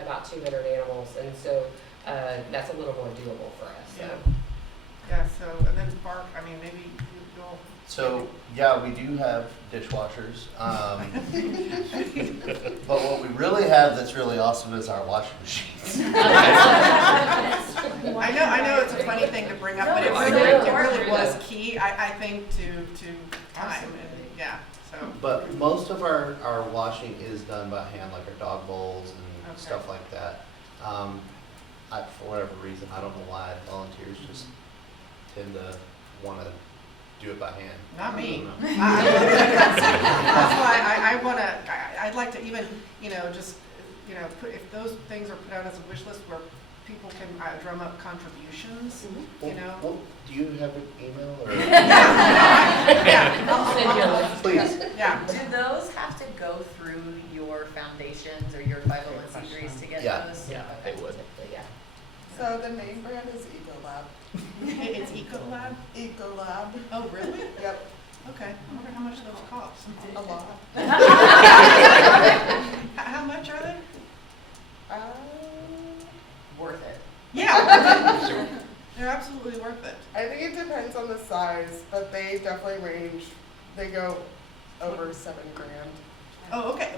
about 200 animals, and so that's a little more doable for us. So. Yeah, so, and then Bark, I mean, maybe you'll. So, yeah, we do have dishwashers. But what we really have that's really awesome is our washing machines. I know it's a funny thing to bring up, but it really was key, I think, to time, and, yeah, so. But most of our washing is done by hand, like our dog bowls and Okay. stuff like that. For whatever reason, I don't know why, volunteers just tend to want to do it by hand. Not I me. don't know. That's why I wanna, I'd like to even, you know, just, you know, if those things are put out as a wish list where people can drum up contributions, you know? Well, do you have an email or? Yeah. I'll send you a list. Please. Yeah. Do those have to go through your foundations or your 501c3s to get Yeah. those? Yeah, they would. Yeah. So the name brand is Ecolab. It's Ecolab? Ecolab. Oh, really? Yep, Okay, I wonder how much those cost. a lot. How much are they? Worth it. Yeah. They're absolutely worth it. I think it depends on the size, but they definitely range. They go over $7,000. Oh, okay.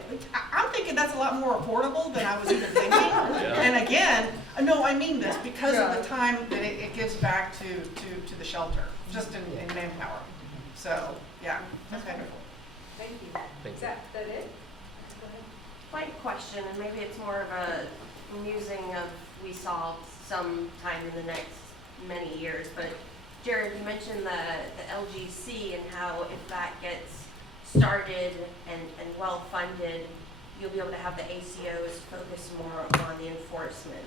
I'm thinking that's a lot more affordable than I was even thinking. And again, no, I mean this because of the time that it gives back to the shelter, just in manpower. So, yeah, okay. Thank you. Thank Is you. that it? Go ahead. My question, and maybe it's more of a musing of we saw sometime in the next many years, but Jared, you mentioned the LGC and how if that gets started and well-funded, you'll be able to have the ACOs focus more on the enforcement.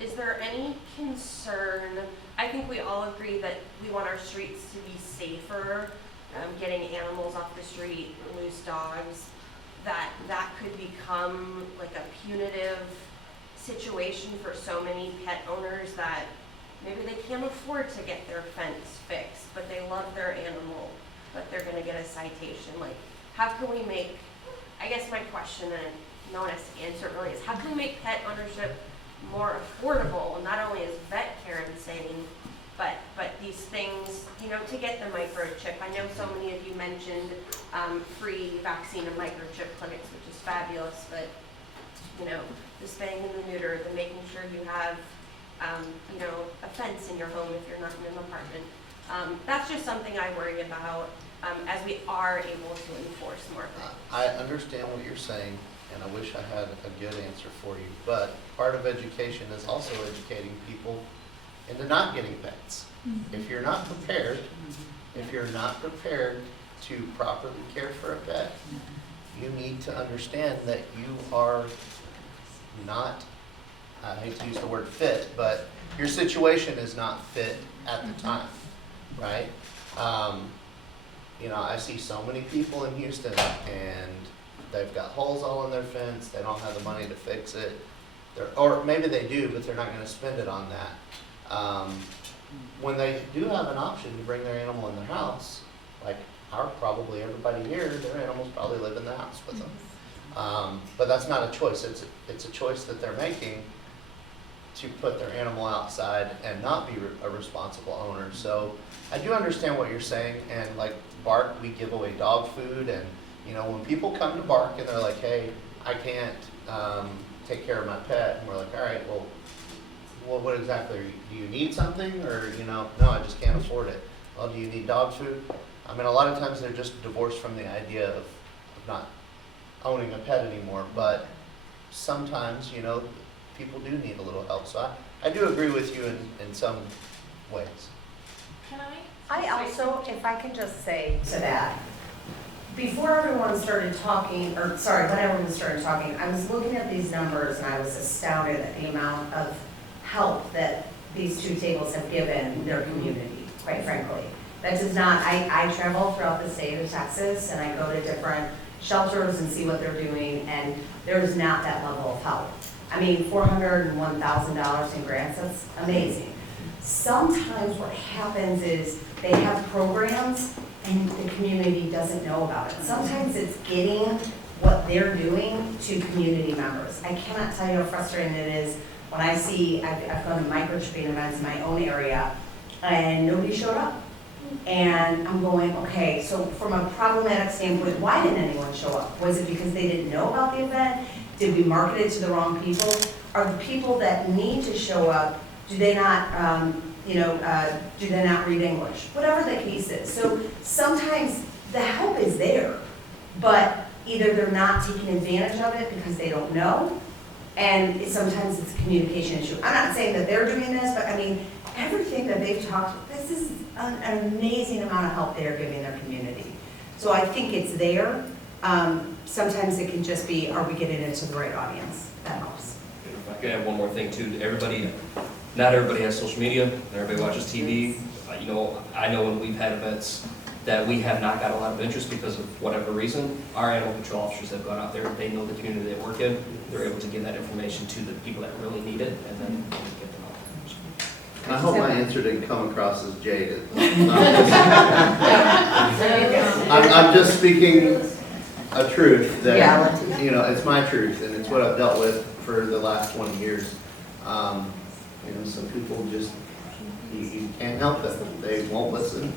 Is there any concern, I think we all agree that we want our streets to be safer, getting animals off the street, loose dogs, that could become like a punitive situation for so many pet owners that maybe they can't afford to get their fence fixed, but they love their animal, but they're gonna get a citation. Like, how can we make, I guess my question, and no one has to answer it really, is how can we make pet ownership more affordable? Not only is vet care insane, but these things, you know, to get the microchip. I know so many of you mentioned free vaccine and microchip clinics, which is fabulous, but, you know, the spaying and the neuter, the making sure you have, you know, a fence in your home if you're not in an apartment. That's just something I worry about as we are able to enforce more things. I understand what you're saying, and I wish I had a good answer for you, but part of education is also educating people into not getting pets. If you're not prepared, to properly care for a pet, you need to understand that you are not, I hate to use the word fit, but your situation is not fit at the time, right? You know, I see so many people in Houston and they've got holes all in their fence, they don't have the money to fix it. Or maybe they do, but they're not gonna spend it on that. When they do have an option to bring their animal in their house, like probably everybody here, their animals probably live in the house with them. But that's not a choice, it's a choice that they're making to put their animal outside and not be a responsible owner. So I do understand what you're saying, and like Bark, we give away dog food, and you know, when people come to Bark and they're like, hey, I can't take care of my pet, and we're like, all right, well, what exactly, do you need something, or you know, no, I just can't afford it. Well, do you need dog food? I mean, a lot of times they're just divorced from the idea of not owning a pet anymore, but sometimes, you know, people do need a little help. So I do agree with you in some ways. Can I? I also, if I can just say to that, before before everyone started talking, or sorry, when everyone started talking, I was looking at these numbers and I was astounded at the amount of help that these two tables have given their community, quite frankly. That does not, I travel throughout the state of Texas and I go to different shelters and see what they're doing, and there's not that level of help. I mean, $401,000 in grants, that's amazing. Sometimes what happens is they have programs and the community doesn't know about it. Sometimes it's getting what they're doing to community members. I cannot tell you how frustrating it is when I see, I've gone to microchipping events in my own area and nobody showed up. And I'm going, okay, so from a problematic standpoint, why didn't anyone show up? Was it because they didn't know about the event? Did we market it to the wrong people? Are the people that need to show up, do they not, do they not read English? Whatever the case is. So sometimes the help is there, but either they're not taking advantage of it because they don't know, and sometimes it's a communication issue. I'm not saying that they're doing this, but I mean, everything that they've talked, this is an amazing amount of help they're giving their community. So I think it's there. Sometimes it can just be, are we getting it to the right audience? That helps. If I could add one more thing too, not everybody has social media, not everybody watches TV. I know when we've had events that we have not got a lot of interest because of whatever reason, our animal control officers have gone out there, they know the community they work in, they're able to give that information to the people that really need it, and then get them out. I hope my answer didn't come across as jaded. Yeah. I'm just speaking a truth that, it's my truth, and it's what I've dealt with for the last 20 years. Some people just, you can't help them. They won't listen,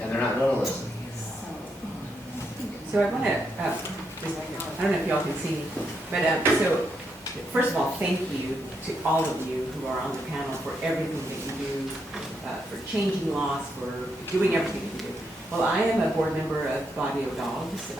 and they're not gonna listen. So I want to, I don't know if y'all can see me, but so first of all, thank you to all of you who are on the panel for everything that you do, for changing laws, for doing everything that you do. Well, I am a board member of Barrio Dogs,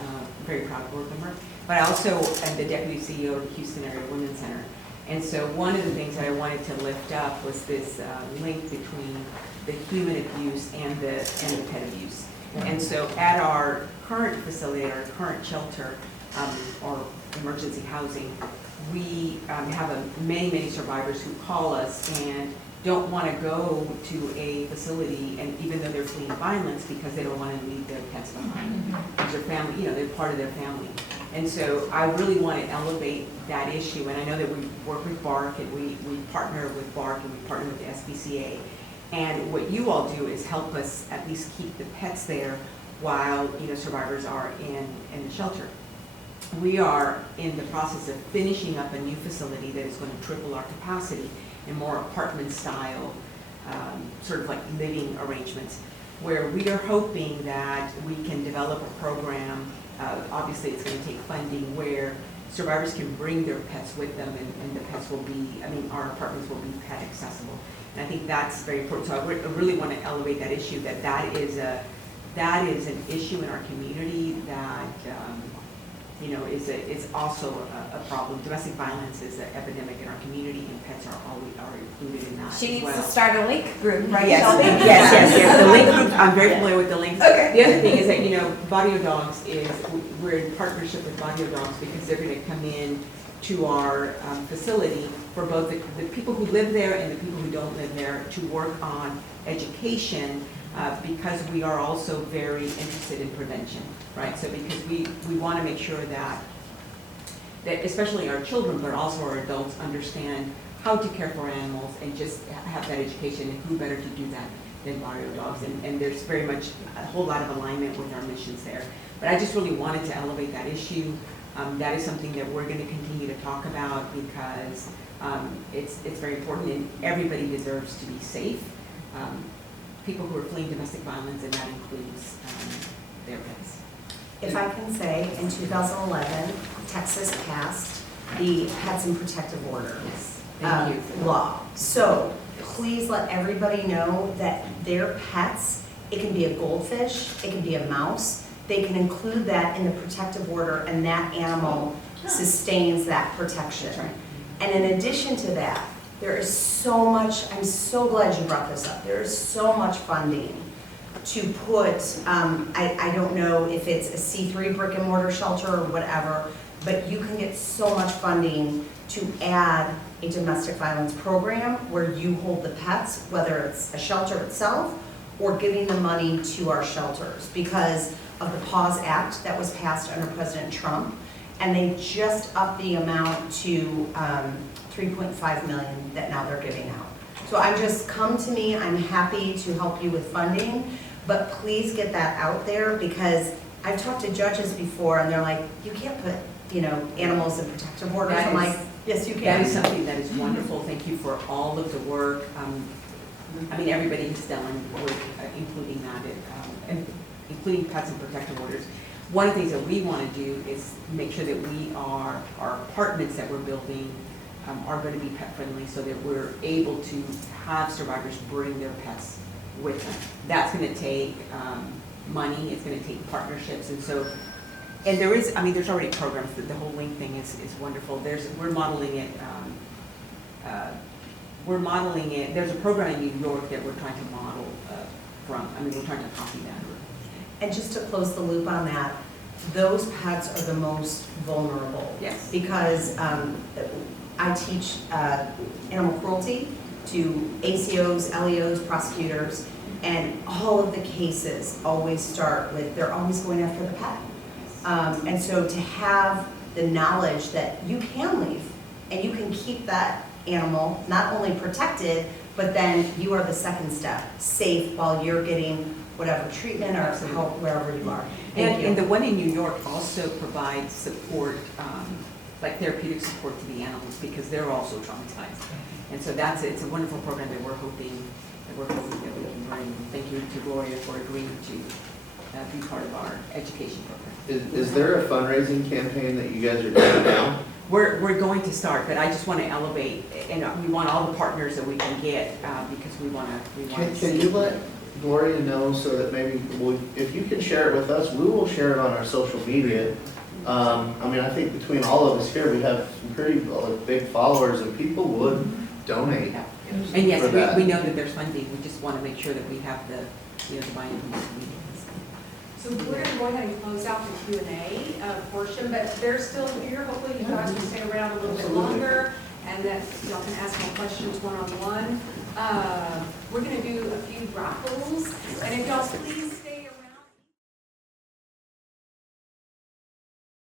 very proud board member, but I also am the deputy CEO of the Houston Area Women's Center. And so one of the things that I wanted to lift up was this link between the human abuse and the pet abuse. And so at our current facility, our current shelter, or emergency housing, we have many survivors who call us and don't want to go to a facility, and even though they're fleeing violence, because they don't want to leave their pets behind. Because their family, they're part of their family. And so I really want to elevate that issue, and I know that we work with BARC, and we partner with BARC, and we partner with the SPCA. And what you all do is help us at least keep the pets there while survivors are in the shelter. We are in the process of finishing up a new facility that is going to triple our capacity in more apartment style, sort of like living arrangements, where we are hoping that we can develop a program. Obviously it's going to take funding, where survivors can bring their pets with them, and the pets will be, our apartments will be pet accessible. And I think that's very important. So I really want to elevate that issue, that is an issue in our community that is also a problem. Domestic violence is an epidemic in our community, and pets are included in that She as needs well. to start a link group, right, Yes, Shelby? yes. The link group, I'm very familiar with the links. Okay. The other thing is that, Barrio Dogs we're in partnership with Barrio Dogs because they're gonna come in to our facility for both the people who live there and the people who don't live there to work on education, because we are also very interested in prevention, right? So because we wanna make sure that especially our children, but also our adults, understand how to care for animals and just have that education, and who better to do that than Barrio Dogs. And there's very much a whole lot of alignment with our missions there. But I just really wanted to elevate that issue. That is something that we're going to continue to talk about, because it's very important, and everybody deserves to be safe. People who are fleeing domestic violence, and that includes their pets. If I can say, in 2011, Texas passed the Pets in Protective Order law. So please let everybody know that their pets, it can be a goldfish, it can be a mouse, they can include that in the protective order, and that animal sustains that protection. And in addition to that, there is so much, I'm so glad you brought this up, there is so much funding to put, I don't know if it's a C3 brick and mortar shelter or whatever, but you can get so much funding to add a domestic violence program where you hold the pets, whether it's a shelter itself or giving the money to our shelters because of the PAWS Act that was passed under President Trump. And they just upped the amount to 3.5 million that now they're giving out. So I'm just, come to me, I'm happy to help you with funding, but please get that out there because I've talked to judges before and they're like, you can't put, animals in protective orders. That I'm is- like, yes, you That can. is something that is wonderful. Thank you for all of the work. I mean, everybody has done work, including that, and including pets and protective orders. One of the things that we want to do is make sure that our apartments that we're building are going to be pet friendly so that we're able to have survivors bring their pets with them. That's going to take money, it's going to take partnerships, and so, and there's already programs, the whole link thing is wonderful. We're modeling it, there's a program in New York that we're trying to model from, we're trying to copy that. And just to close the loop on that, those pets are the most vulnerable. Yes. Because I teach animal cruelty to ACOs, LEOs, prosecutors, and all of the cases always start with, they're always going after the pet. And so to have the knowledge that you can leave and you can keep that animal not only protected, but then you are the second step, safe while you're getting whatever treatment or help wherever you are. Thank you. And the one in New York also provides support, like therapeutic support to the animals because they're also traumatized. And so it's a wonderful program that we're hoping that we can bring. Thank you to Gloria for agreeing to be part of our education program. Is there a fundraising campaign that you guys are doing now? We're going to start, but I just want to elevate, and we want all the partners that we can get because we want to Can you let Gloria know so that maybe, if you can share it with us, we will share it on our social media. I think between all of us here, we have some pretty big followers and people would donate. And yes, for that. we know that there's funding, we just want to make sure that we have the buy-in from the community. So we're gonna go ahead and close out the Q&A portion, but they're still here. Hopefully you guys will stay around a little bit longer and that y'all can ask more questions one-on-one. We're gonna do a few drop rules, and if y'all please